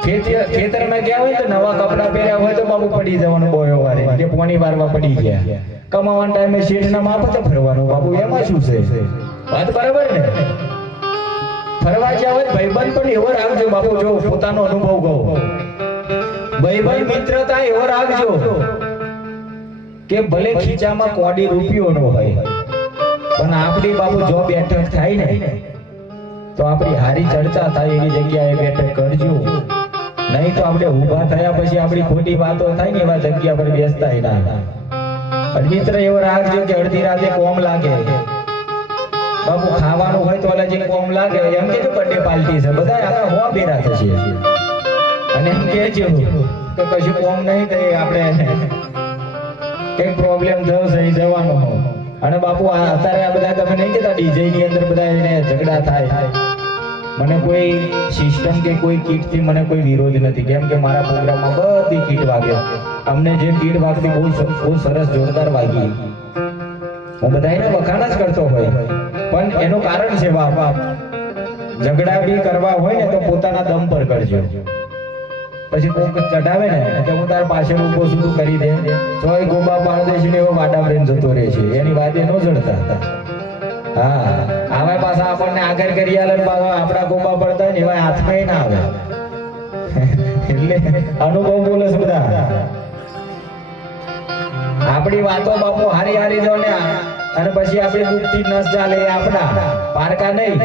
ખેતરમાં ગયા હોય તો નવા કપડા પહેર્યા હોય તો બાપુ પડી જવાનું બોયો વારે કે પોણી વારવા પડી ગયા. કમાવાના ટાઈમે શેઠના માપતે ફરવાનું બાપુ, એમાં શું છે? વાત બરાબર ને? ફરવા ગયા હોય ભાઈબંધ પણ એવો રાખજો બાપુ. જો પોતાનો અનુભવ કહું, ભાઈબંધ મિત્રતા એવો રાખજો કે ભલે ખીચામાં કોડી રૂપિયો ન હોય પણ આપણી બાપુ જો બેઠક થાય ને તો આપણી હારી ચર્ચા થાય એવી જગ્યાએ બેઠક કરજો. નહીં તો આપણે ઊભા થયા પછી આપણી ખોટી વાતો થાય ને એવા જગ્યા પર બેસતા ના. મિત્ર એવો રાખજો કે અડધી રાતે કોમ લાગે બાપુ, ખાવાનું હોય તો જે કોમ લાગે એમ કે બર્થડે પાર્ટી છે, બધા આખા હોવા બેરા થશે અને એમ કહેજો કે કશું કોમ નહીં થાય, આપણે કઈ પ્રોબ્લેમ થયો છે જવાનો. અને બાપુ અત્યારે આ બધા તમે નહીં કહેતા ડીજે ની અંદર બધા એને ઝઘડા થાય. મને કોઈ સિસ્ટમ કે કોઈ કીટ થી મને કોઈ વિરોધ નથી, કેમ કે મારા પ્રોગ્રામમાં બધી કીટ વાગે. અમને જે કીટ વાગતી બહુ સરસ જોરદાર વાગી, હું બધાને વખાણ જ કરતો હોય, પણ એનું કારણ છે બાપ. ઝઘડા બી કરવા હોય ને તો પોતાના દમ પર કરજો. પછી કોક ચઢાવે ને કે હું તાર પાછળ ઉભો છું તું કરી દે, તો એ ગોબા પાડ દે છે ને એવો વાડા બ્રેન જતો રહે છે, એની વાતે ન જડતા હતા. હા આવા પાછા આપણને આગળ કરી આલે પાછા આપડા ગોબા પડતા ને એવા હાથમાં ના આવે એટલે અનુભવ બોલે છે બધા આપણી વાતો બાપુ હારી હારી જો ને અને પછી આપણી દુઃખથી નસ ચાલે આપડા પારકા નહીં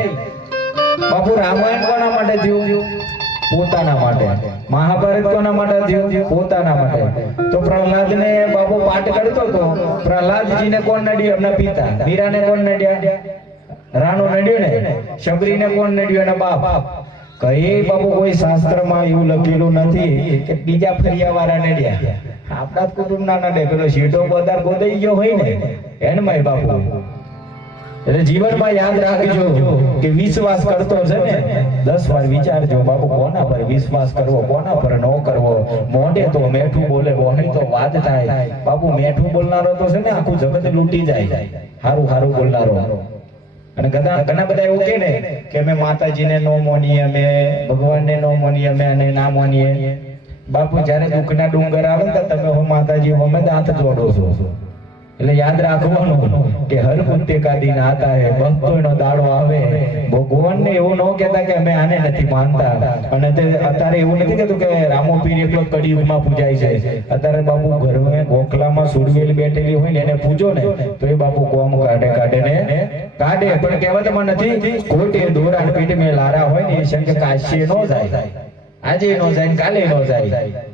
બાપુ રામાયણ કોના માટે થયું પોતાના માટે મહાભારત કોના માટે થયું પોતાના માટે તો પ્રહલાદને બાપુ પાઠ કરતો હતો પ્રહલાદજીને કોણ નડ્યું એમના પિતા મીરાને કોણ નડ્યા રાણો નડ્યો ને શબરીને કોણ નડ્યું એના બાપ કઈ બાપુ કોઈ શાસ્ત્રમાં એવું લખેલું નથી કે બીજા ફરિયા વાળા નડ્યા આપણા કુટુંબ ના નડે પેલો શીટો પદાર ગોદાઈ ગયો હોય ને એનમાંય બાપુ એટલે જીવનમાં યાદ રાખજો કે વિશ્વાસ કરતો છે ને 10 વાર વિચારજો બાપુ કોના પર વિશ્વાસ કરવો કોના પર ન કરવો મોઢે તો મેઠું બોલે બોહી તો વાત થાય બાપુ મેઠું બોલનારો તો છે ને આખું જગત લૂંટી જાય હારું હારું બોલનારો અને ઘણા બધા એવું કે ને કે અમે માતાજીને નો માનીએ અમે ભગવાનને નો માનીએ અમે અને ના માનીએ બાપુ જ્યારે દુઃખના ડુંગર આવે ને તમે હો માતાજી અમે હાથ જોડો છો એટલે યાદ રાખવાનું કે હર કુત્તે કા દિન આતા હે ભક્તોનો દાડો આવે ભગવાનને એવું ન કહેતા કે અમે આને નથી માનતા અને અત્યારે એવું નથી કહેતું કે રામો પીર એકલો કળિયુગમાં પૂજાય છે અત્યારે બાપુ ઘરમાં ગોખલામાં સુરવેલ બેઠેલી હોય ને એને પૂજો ને તો એ બાપુ કોમ કાઢે પણ કહેવતમાં નથી કોટે દોરાન પીઠ મે લારા હોય ને એ શંખ કાશ્ય નો જાય આજે નો જાય કાલે નો જાય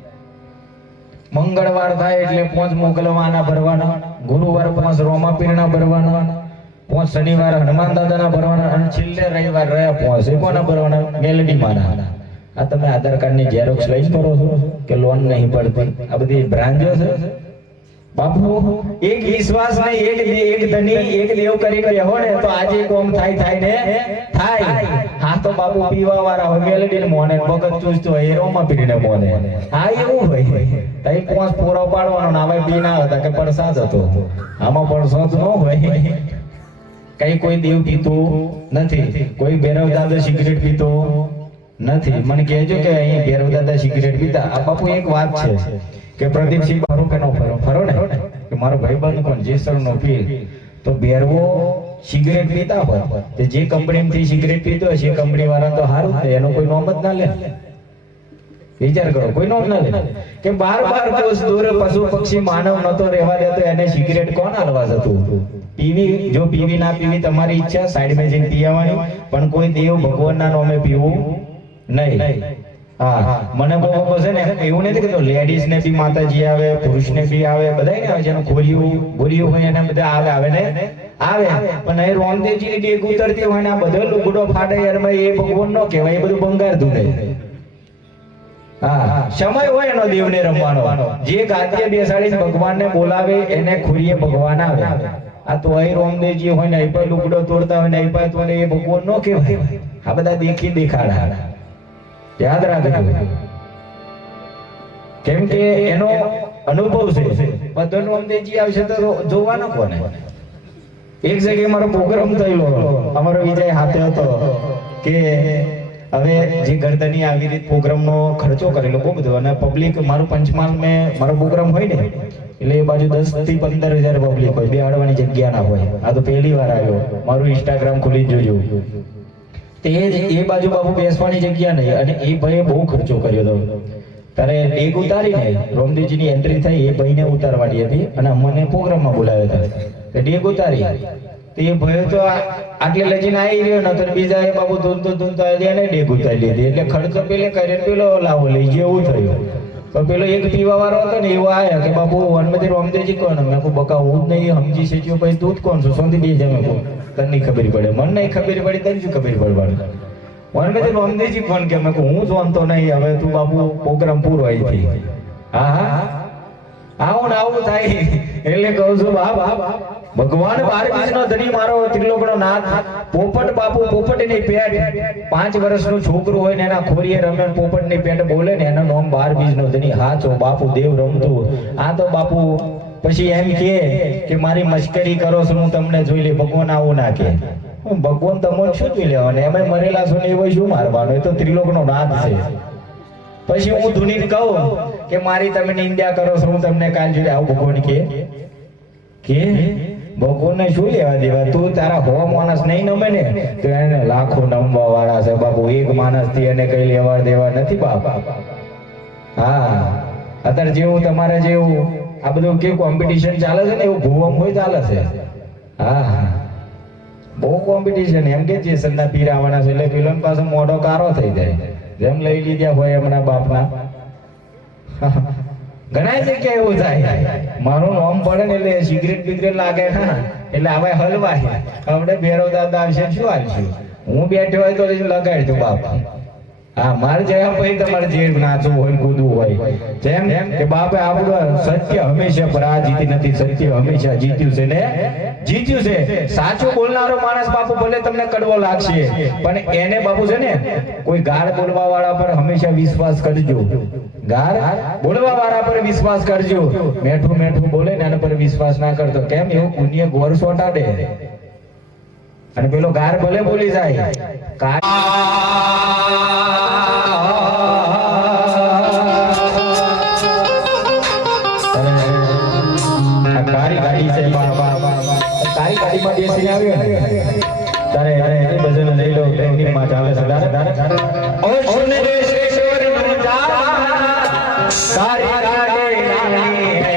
મંગળવાર થાય એટલે 5 મોકલવાના ભરવાના ગુરુવાર 5 રોમાપીરના ભરવાના 5 શનિવાર હનુમાન દાદાના ભરવાના અને છેલ્લે રવિવાર રહ્યા 5 એ કોના ભરવાના મેલડી માના આ તમે આધાર કાર્ડની ઝેરોક્સ લઈ કરો છો કે લોન નહીં પડતી આ બધી બ્રાન્ચો છે બાપુ એક વિશ્વાસ નહીં એક ધની એક દેવ કરી બેહો ને તો આજે કોમ થાય ને થાય હા તો બાપુ પીવા વાળા હોય મેલડીને મોને ભગત ચૂસતો હોય રોમા પીડીને મોને હા એવું હોય તઈ 5 પોરો પાડવાનો ના ભાઈ પી ના હતા કે પ્રસાદ હતો આમાં પ્રસાદ ન હોય કઈ કોઈ દેવ પીતો નથી કોઈ ભૈરવ દાદા સિગરેટ પીતો નથી મને કહેજો કે અહીં ભૈરવ દાદા સિગરેટ પીતા આ બાપુ એક વાત છે કે પ્રદીપસિંહ ફરો કે નો ફરો ને કે મારો ભાઈબંધ કોણ જેસર નો પીર તો ભૈરવો સિગરેટ પીતા હોય તે જે કંપનીમાંથી સિગરેટ પીતો હોય એ કંપની વાળા તો હારું છે એનો કોઈ નોમ જ ના લે વિચાર કરો કોઈ નોમ ના લે કે બાર કોષ દૂર પશુ પક્ષી માનવ નતો રહેવા દેતો એને સિગરેટ કોણ હાલવા જતું પીવી જો પીવી ના પીવી તમારી ઈચ્છા સાઈડ માં જઈને પીવાની પણ કોઈ દેવ ભગવાનના નામે પીવું નહીં હા મને બહુ છે ને એવું નથી કે લેડીઝ ને બી માતાજી આવે પુરુષ ને બી આવે બધાય ને આવે જેનું ગોળિયું હોય એને બધા આવે ને આવે પણ એ રોમદેવજી ની ડેગ ઉતરતી હોય ને આ બધો લુગડો ફાટે યાર એ ભગવાન નો કહેવાય એ બધું બંગાર ધૂને હા સમય હોય એનો દેવને રમવાનો જે ગાદીએ બેસાડીને ભગવાનને બોલાવે એને ખુરીએ ભગવાન આવે આ તો અહીં રોમદેવજી હોય ને અહીં પર લુગડો તોડતા હોય ને અહીં પર તોડે એ ભગવાન નો કહેવાય આ બધા દેખાડા યાદ રાખજો કેમ કે એનો અનુભવ છે બધાનું રોમદેવજી આવશે તો જોવાનો કોને એક જગ્યાએ મારો પ્રોગ્રામ થયેલો અમારો વિજય હાથે હતો કે હવે જે ગરદની આવી રીત પ્રોગ્રામનો ખર્ચો કરેલો બહુ બધો અને પબ્લિક મારું પંચમહાલ મેં મારો પ્રોગ્રામ હોય ને એટલે એ બાજુ 10 થી 15,000 પબ્લિક હોય બેહાડવાની જગ્યા ના હોય આ તો પહેલી વાર આવ્યો મારું ઇન્સ્ટાગ્રામ ખોલી જોજો તે એ બાજુ બાબુ બેસવાની જગ્યા નહીં અને એ ભાઈએ બહુ ખર્ચો કર્યો હતો ત્યારે ડેગ ઉતારીને રોમદેવજીની એન્ટ્રી થઈ એ ભાઈને ઉતારવાની હતી અને અમને પ્રોગ્રામમાં બોલાવ્યા હતા ડેગ ઉતારી તો એ ભાઈ તો આટલે લજીને આવી રહ્યો નતો બીજા એ બાબુ ધૂનતો એને ડેગ ઉતારી લીધી એટલે ખર્ચો પેલે કરીને પેલો લાવો લઈ જેવું થયું તો પેલો એક પીવા વાળો હતો ને એવો આવ્યા કે બાબુ હનુમતી રોમદેવજી કોણ મેં કહું બકા હું જ નહીં સમજી શક્યો ભાઈ તું જ કોણ છું સોંધી દે જમે કહું તને નહીં ખબર પડે મને નહીં ખબર પડી તને શું ખબર પડવાની હનુમતી રોમદેવજી કોણ કે મેં કહું હું જોનતો નહીં હવે તું બાબુ પ્રોગ્રામ પૂરો અહીંથી હા આવું ને આવું થાય એટલે કહું છું ભગવાન 12 બીજનો ધણી મારો ત્રિલોકનો નાથ પોપટ બાપુ પોપટની પેટ 5 વર્ષનું છોકરું હોય ને એના ખોરીએ રમે પોપટની પેટ બોલે ને એનું નામ 12 બીજનો ધણી હાચો બાપુ દેવ રમતું આ તો બાપુ પછી એમ કે મારી મશ્કરી કરો છો હું તમને જોઈ લે ભગવાન આવું ના કે ભગવાન તમને શું જોઈ લેવાનું એમાં મરેલા છો ને એવો શું મારવાનો એ તો ત્રિલોકનો નાથ છે પછી હું ધૂની કહું કે મારી તમે નિંદા કરો છો હું તમને કાલ જોઈ આવું ભગવાન કે બપોરને શું લેવા દેવા? તું તારા હો માણસ નહીં નમે ને તો એને લાખો નમવા વાળા છે બાપુ. એક માણસ થી એને કઈ લેવા દેવા નથી બાપ. હા, અત્યારે જેવું તમારે જેવું આ બધું કેવું કોમ્પિટિશન ચાલે છે ને એવું ભુવમ હોય ચાલે છે. હા, બહુ કોમ્પિટિશન. એમ કે જે સંદા પીર આવવાના છે એટલે પેલો પાસે મોઢો કારો થઈ જાય. જેમ લઈ લીધા હોય એમના બાપના. ઘણા જગ્યાએ એવું થાય. મારું નામ પડે ને એટલે સિગરેટ બિગરેટ લાગે એટલે હવે હલવાય. આપણે ભેરો દાદા આવશે શું હાલશું? હું બેઠો હોય તો લગાડી દઉં બાપ. હા, મારે જયા પછી તમારે જે નાચવું હોય કૂદવું હોય જેમ કે બાપે આપણું સત્ય હંમેશા પરાજિત નથી. સત્ય હંમેશા જીત્યું છે ને જીત્યું છે. સાચું બોલનારો માણસ બાપુ ભલે તમને કડવો લાગશે પણ એને બાપુ છે ને કોઈ ગાળ બોલવા વાળા પર હંમેશા વિશ્વાસ કરજો. ગાળ બોલવા વાળા પર વિશ્વાસ કરજો. મેઠું મેઠું બોલે ને એના પર વિશ્વાસ ના કરતો. કેમ? એવું પુણ્ય ગોર સોટાડે અને પેલો ગાર ભલે બોલી જાય. કારી ગાડી છે કારી ગાડીમાં બેસીને આવ્યો ને તારે ભજન લઈ લો. ટ્રેનિંગમાં ચાલે છે ઓ સુને રે શ્રેષ્ઠ નો જા કારી ગાડી નાની હે.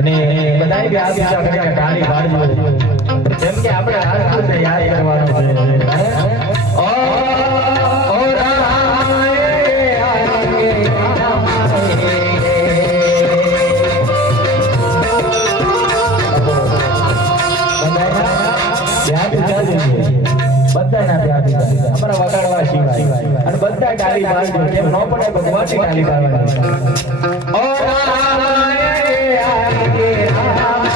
અને બધાય બી આ બીજા કરીને ટાળી પાડજો જેમ કે આપણે હાથને યાદ કરવાનું છે ઓ રામ બધા ડાલી પાડજો કેમ ન પડે ભગવાનની ડાલી પાડવાની ઓ રામ રે આગે રામ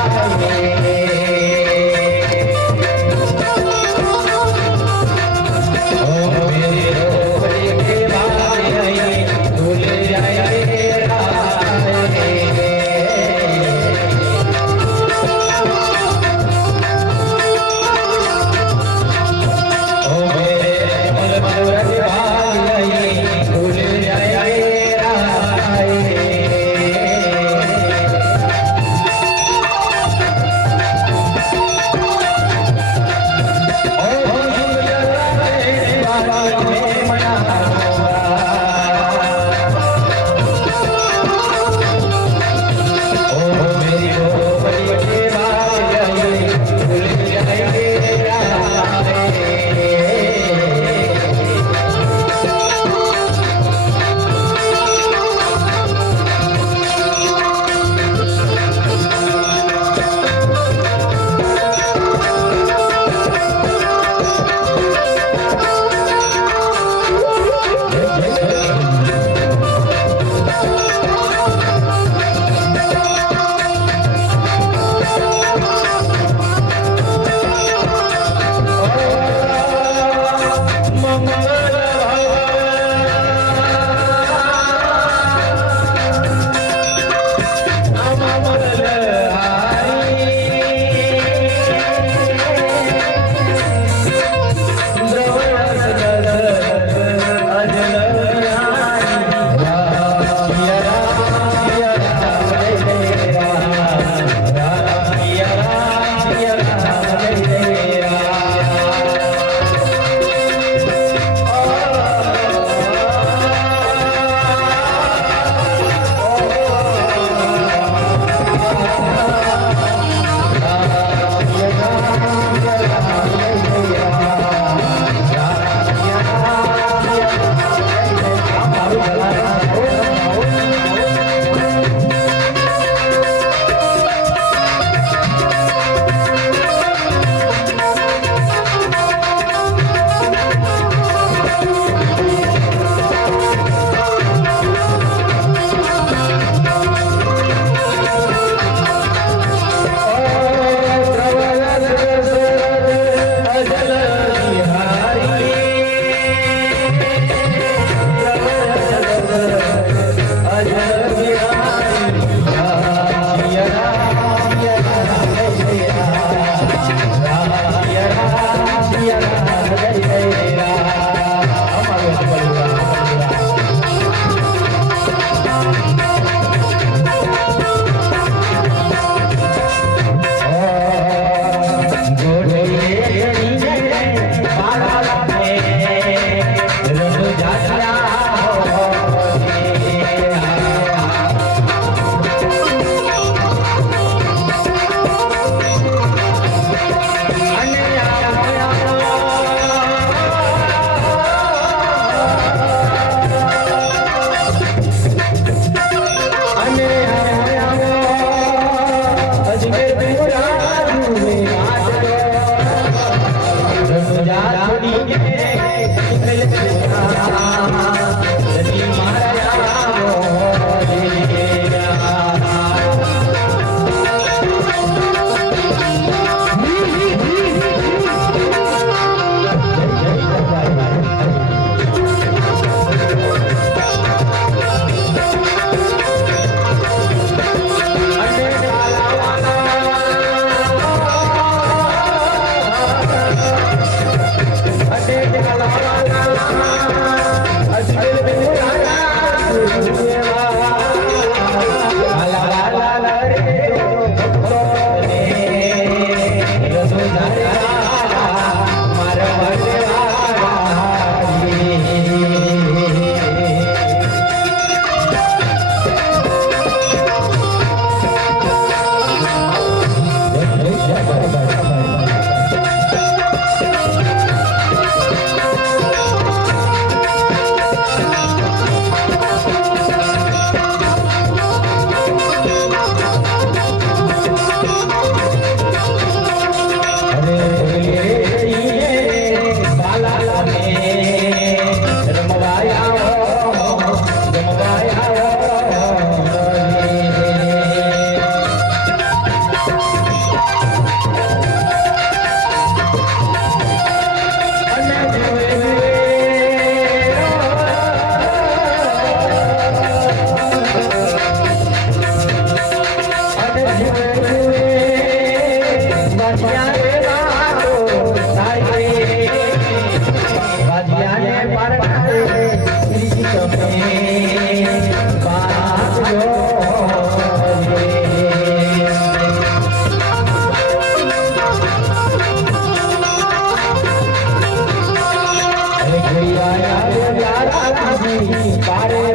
તારે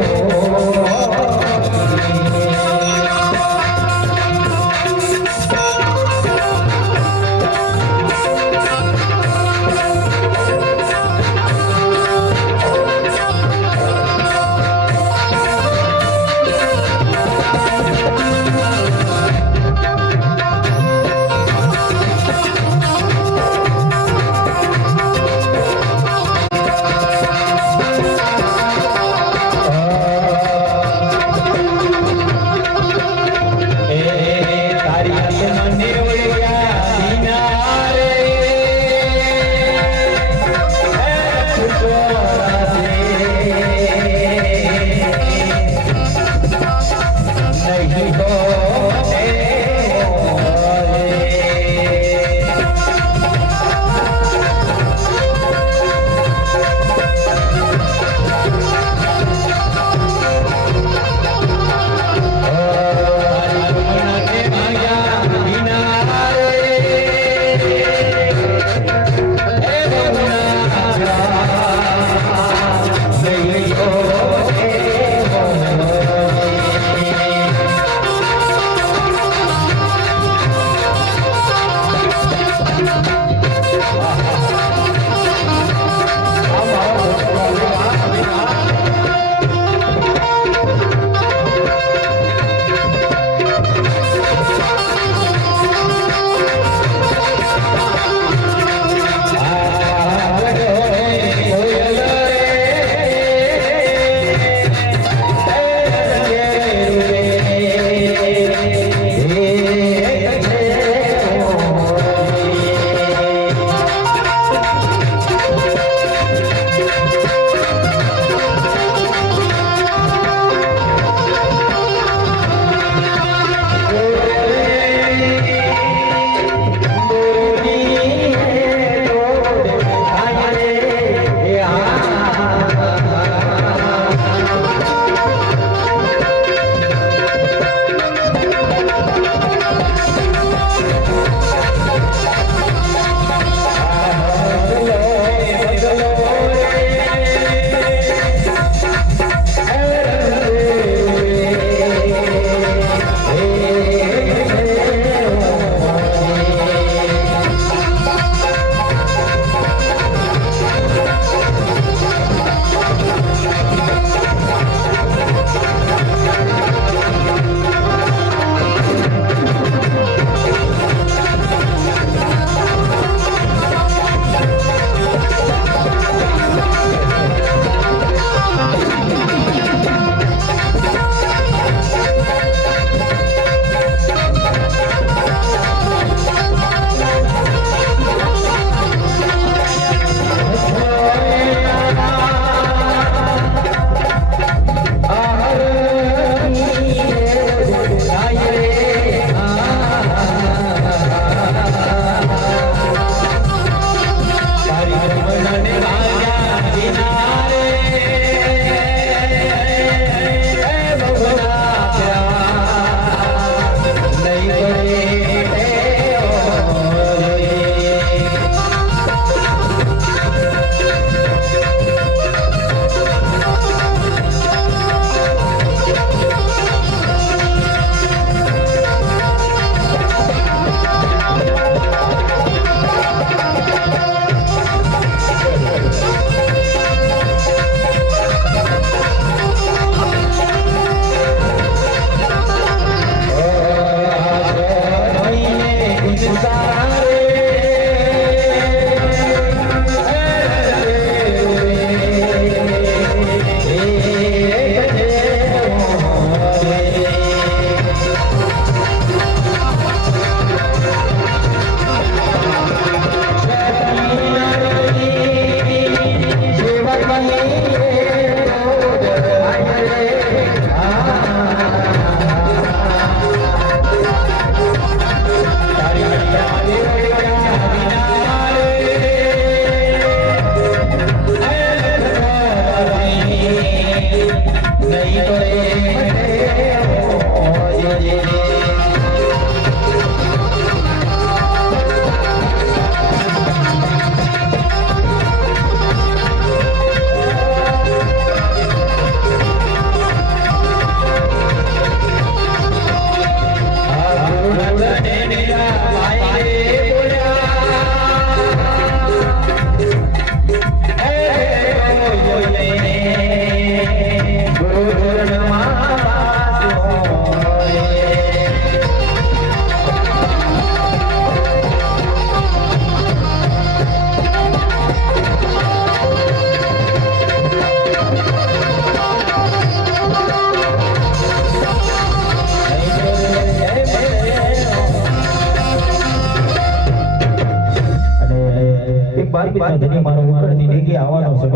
બારબીનો ધણી મારો ઉકળતી ડીગી આવવાનો છે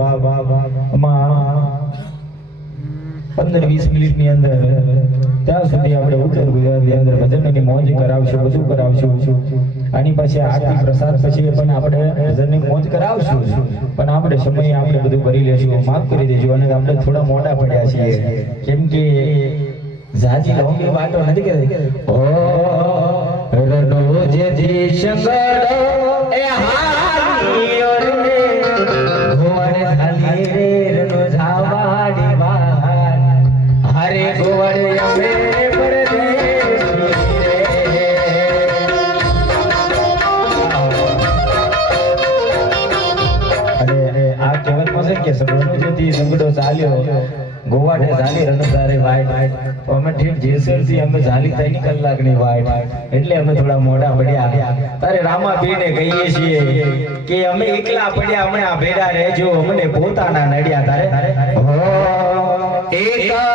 આમાં 15-20 મિનિટની અંદર ત્યાં સુધી આપણે ઉત્તર ગુજરાતની અંદર ભજનની મોજ કરાવશું, બધું કરાવશું. આની પછી આરતી પ્રસાદ પછી પણ આપણે ભજનની મોજ કરાવશું, પણ આપણે સમય આપણે બધું કરી લેશું. માફ કરી દેજો. અને આપણે થોડા મોડા પડ્યા છીએ, કેમ કે જાજી લોંગી વાતો નથી કે ઓ રનો જે શંકર એ હાલિયો રે ગોવાડે ખાલી રે રનો જાવાડી વાર હરે ગોવાડે અમે પરદેશી રે. અરે આ કહેવતમાં છે કે સગડો જેથી સંગડો ચાલ્યો ગોવાડે ઝાલી રણધારે વાઈટ. તો અમે ઠીક જેસર થી અમે ઝાલી 3 કલાકની વાઈટ, એટલે અમે થોડા મોડા પડ્યા. તારે રામા પીને કહીએ છીએ કે અમે એકલા પડ્યા, હમણાં ભેડા રહેજો, અમને પોતાના નડ્યા. તારે હો એકલા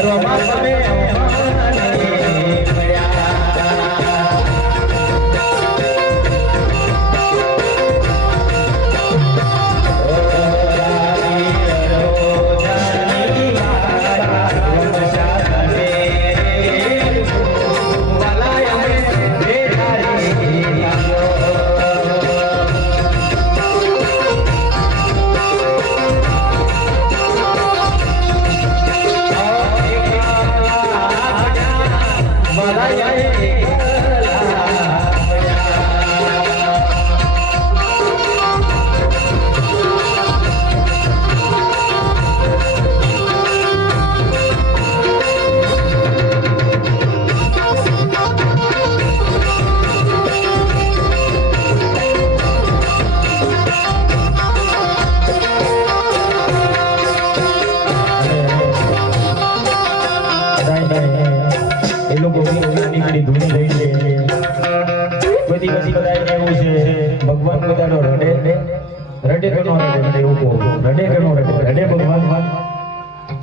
રમાયા રે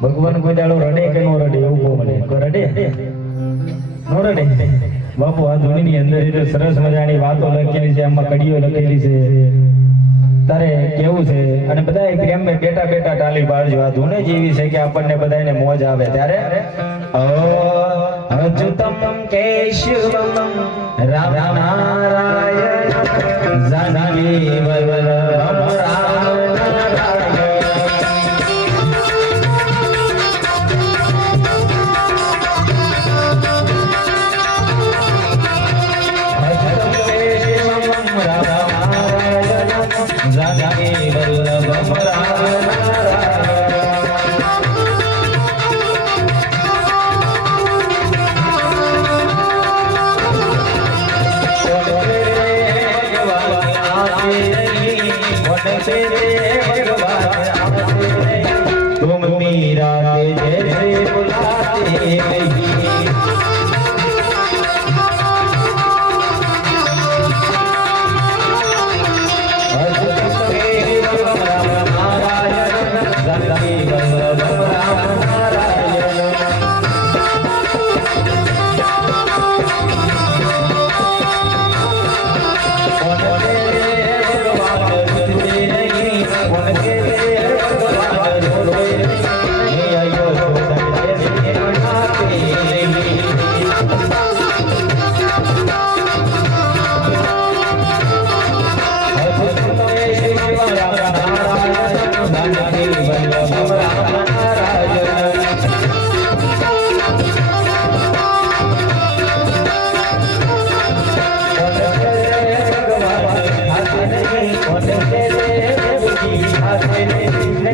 ભગવાન કોઈ દાડો રડે કે નો રડે એવું કહો મને. રડે નો રડે બાપુ? આ ધૂનની અંદર એટલે સરસ મજાની વાતો લખેલી છે, આમાં કડીઓ લખેલી છે. તારે કેવું છે? અને બધા પ્રેમ બેટા બેટા ટાલી પાડજો. આ ધૂને જ એવી છે કે આપણને બધાને મોજ આવે. ત્યારે અચ્યુતમ કેશવમ રામ નારાયણ જાનકી વલ્લભમ રામ જાનકી વલ્લભમ રામ નારાયણ की रातें जैसे बुलाते नहीं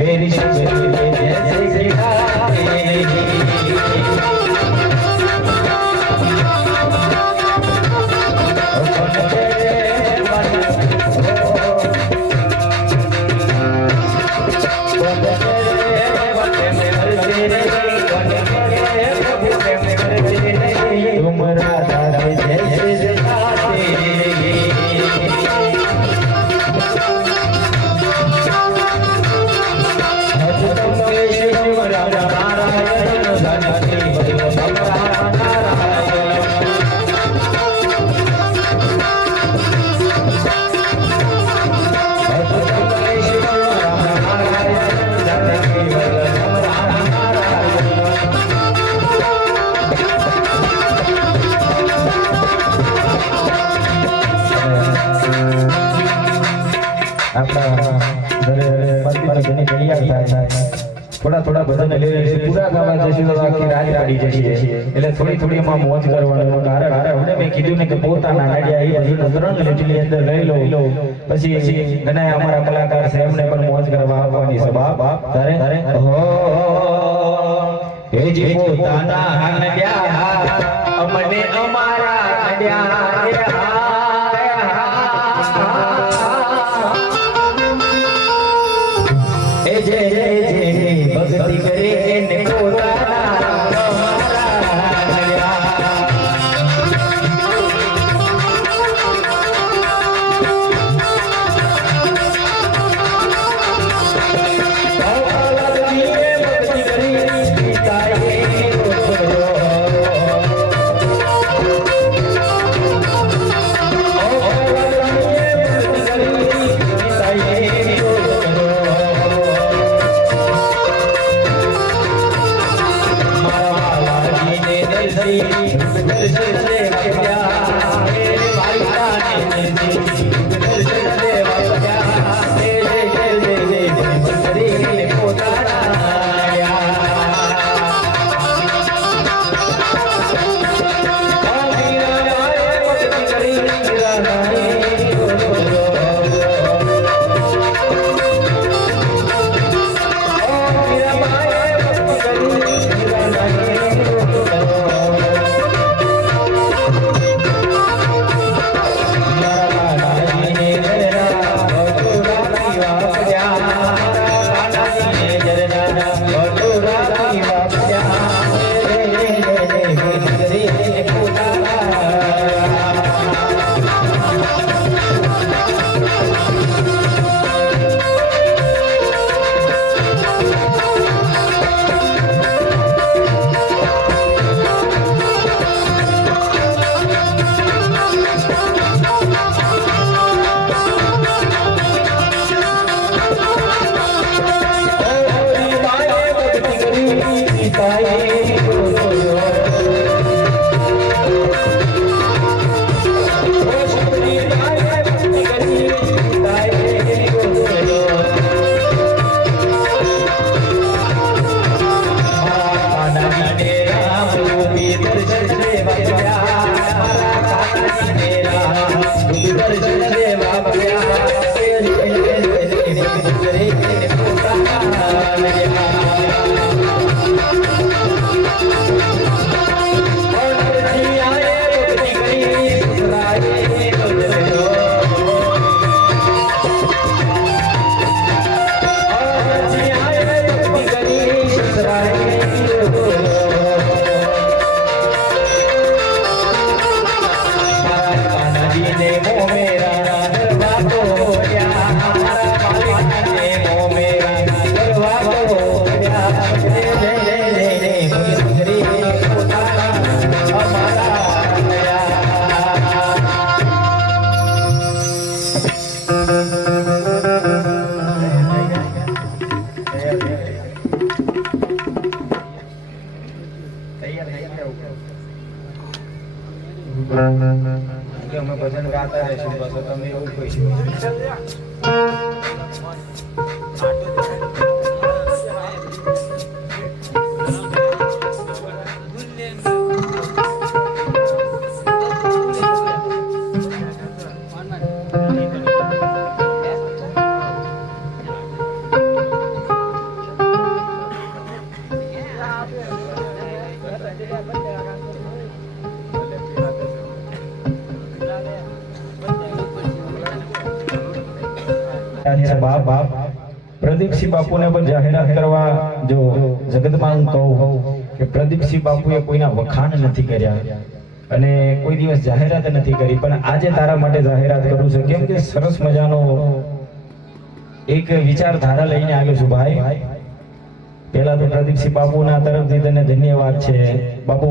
मेरी थोड़ा थोड़ा भजन ले पूरा गावा जैसे तो आखी रात पड़ी जैसी એટલે થોડી થોડી માં મોજ કરવાનું કારણ હવે મેં કીધું ને કે પોતાના નાડિયા એ ભજન ત્રણ લીટલી અંદર લઈ લો પછી ઘણા અમારા કલાકાર છે એમને પણ મોજ કરવા આવવાની છે બાપ તારે હો એ જે પોતાના નાડિયા અમને અમારા નાડિયા जय जय जय भक्ति करे ने पोताना हमारा भक्ति करी पिताए અમે ભજન ગાતા રહીશું, બસ તમે એવું કહીશું. બાપ પ્રદીપસિંહ બાપુને પણ જાહેરાત કરવા જો જગતમાં હું કહું કે પ્રદીપસિંહ બાપુએ કોઈના વખાણ નથી કર્યા અને કોઈ દિવસ જાહેરાત નથી કરી, પણ આજે તારા માટે જાહેરાત કરું છું. કેમ કે સરસ મજાનો એક વિચારધારા લઈને આવ્યો છું ભાઈ. પહેલા તો પ્રદીપસિંહ બાપુના તરફથી તને ધન્યવાદ છે. બાપુ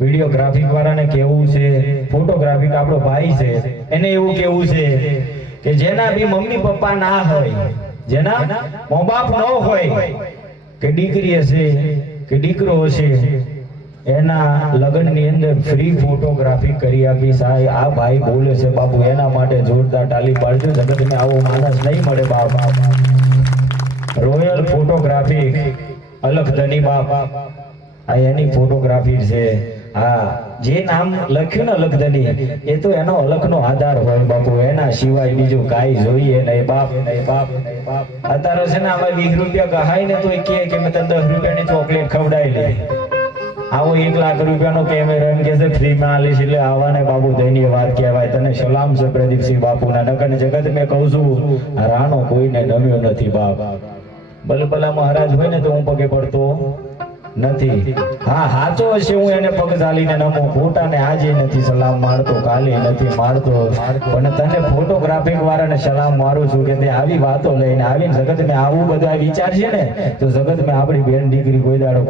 વિડીયોગ્રાફિક વાળાને કેવું છે, ફોટોગ્રાફિક આપણો ભાઈ છે, એને એવું કેવું છે કે જેના બી મમ્મી પપ્પા ના હોય, જેના મા બાપ ન હોય, કે દીકરી હશે કે દીકરો હશે, એના લગ્નની અંદર ફ્રી ફોટોગ્રાફી કરી આપી. સાહેબ આ ભાઈ બોલે છે બાપુ, એના માટે જોરદાર તાલી પાડજો. જગતને આવો માણસ નહીં મળે બાપ. રોયલ ફોટોગ્રાફી અલખ ધની બાપ, આ એની ફોટોગ્રાફી છે. હા, જે નામ લખ્યું ને અલખધની, એ તો એનો અલખનો આધાર હોય બાપુ, એના સિવાય બીજું કાંઈ જોઈએ નહીં બાપ. અત્યારે છે ને આમાં 20 રૂપિયા કહાય ને તો એ કહે કે મેં તને 10 રૂપિયાની ચોકલેટ ખવડાવી લે. આવો 1 લાખ રૂપિયાનો કેમેરા એમ કે છે ફ્રીમાં આલીશ, એટલે આવાને બાબુ ધન્યવાદ કહેવાય. તને સલામ છે પ્રદીપસિંહ બાપુના. નગર જગત મેં કહું છું, રાણો કોઈને નમ્યો નથી બાપ. બલબલા મહારાજ હોય ને તો હું પગે પડતો નથી. હા, સાચો હશે હું એને પગ ચાલીને નમો, ખોટાને આજે નથી સલામ મારતો, કાલે નથી મારતો, પણ તને ફોટોગ્રાફિક વાળાને સલામ મારું છું કે તે આવી વાતો લઈને આવીને જગત મેં આવું બધા વિચાર છે ને, તો જગત મેં આપણી બેન દીકરી કોઈ દાડો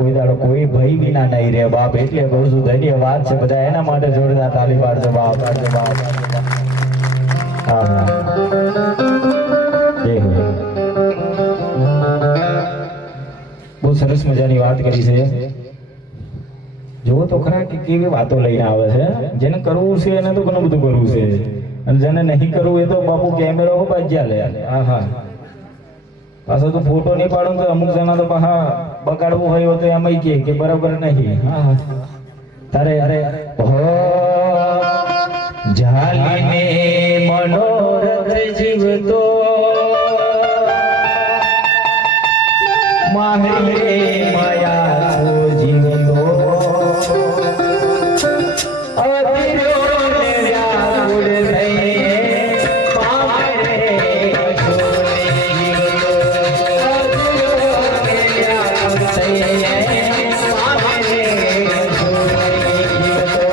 કોઈ ભય વિના નહીં રે બાપ. એટલે કહું છું ધન્યવાદ છે બધા, એના માટે જોરદાર તાલી પાડજો બાપ. હા, બહુ સરસ મજાની વાત કરી છે. જુઓ તો ખરા કે કેવી વાતો લઈને આવે છે. જેને કરવું છે એને તો ઘણું બધું કરવું છે, અને જેને નહીં કરવું એ તો બાપુ કેમેરો બાજ્યા લે. હા, પાછો તું ફોટો નહીં પાડું તો અમુક જણા તો પાછા બગાડવું હોય તો એમ કે બરાબર નહીં. હા, તારે જાલીને મનોરથ જીવતો માહરે માયા છો જીવતો, અતિરોને વ્યાકુળ થઈને પામરે છોડે જીવતો, અતિરોને વ્યાકુળ થઈને પામરે છોડે જીવતો.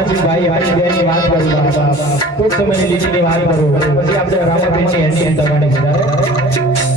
નાનજીભાઈ હરીશભાઈની વાત કરું બાપા ટૂંક સમયની લીટીની વાત કરું પછી આપણે રામાબેનની એન્ડિંગ કરવાની છે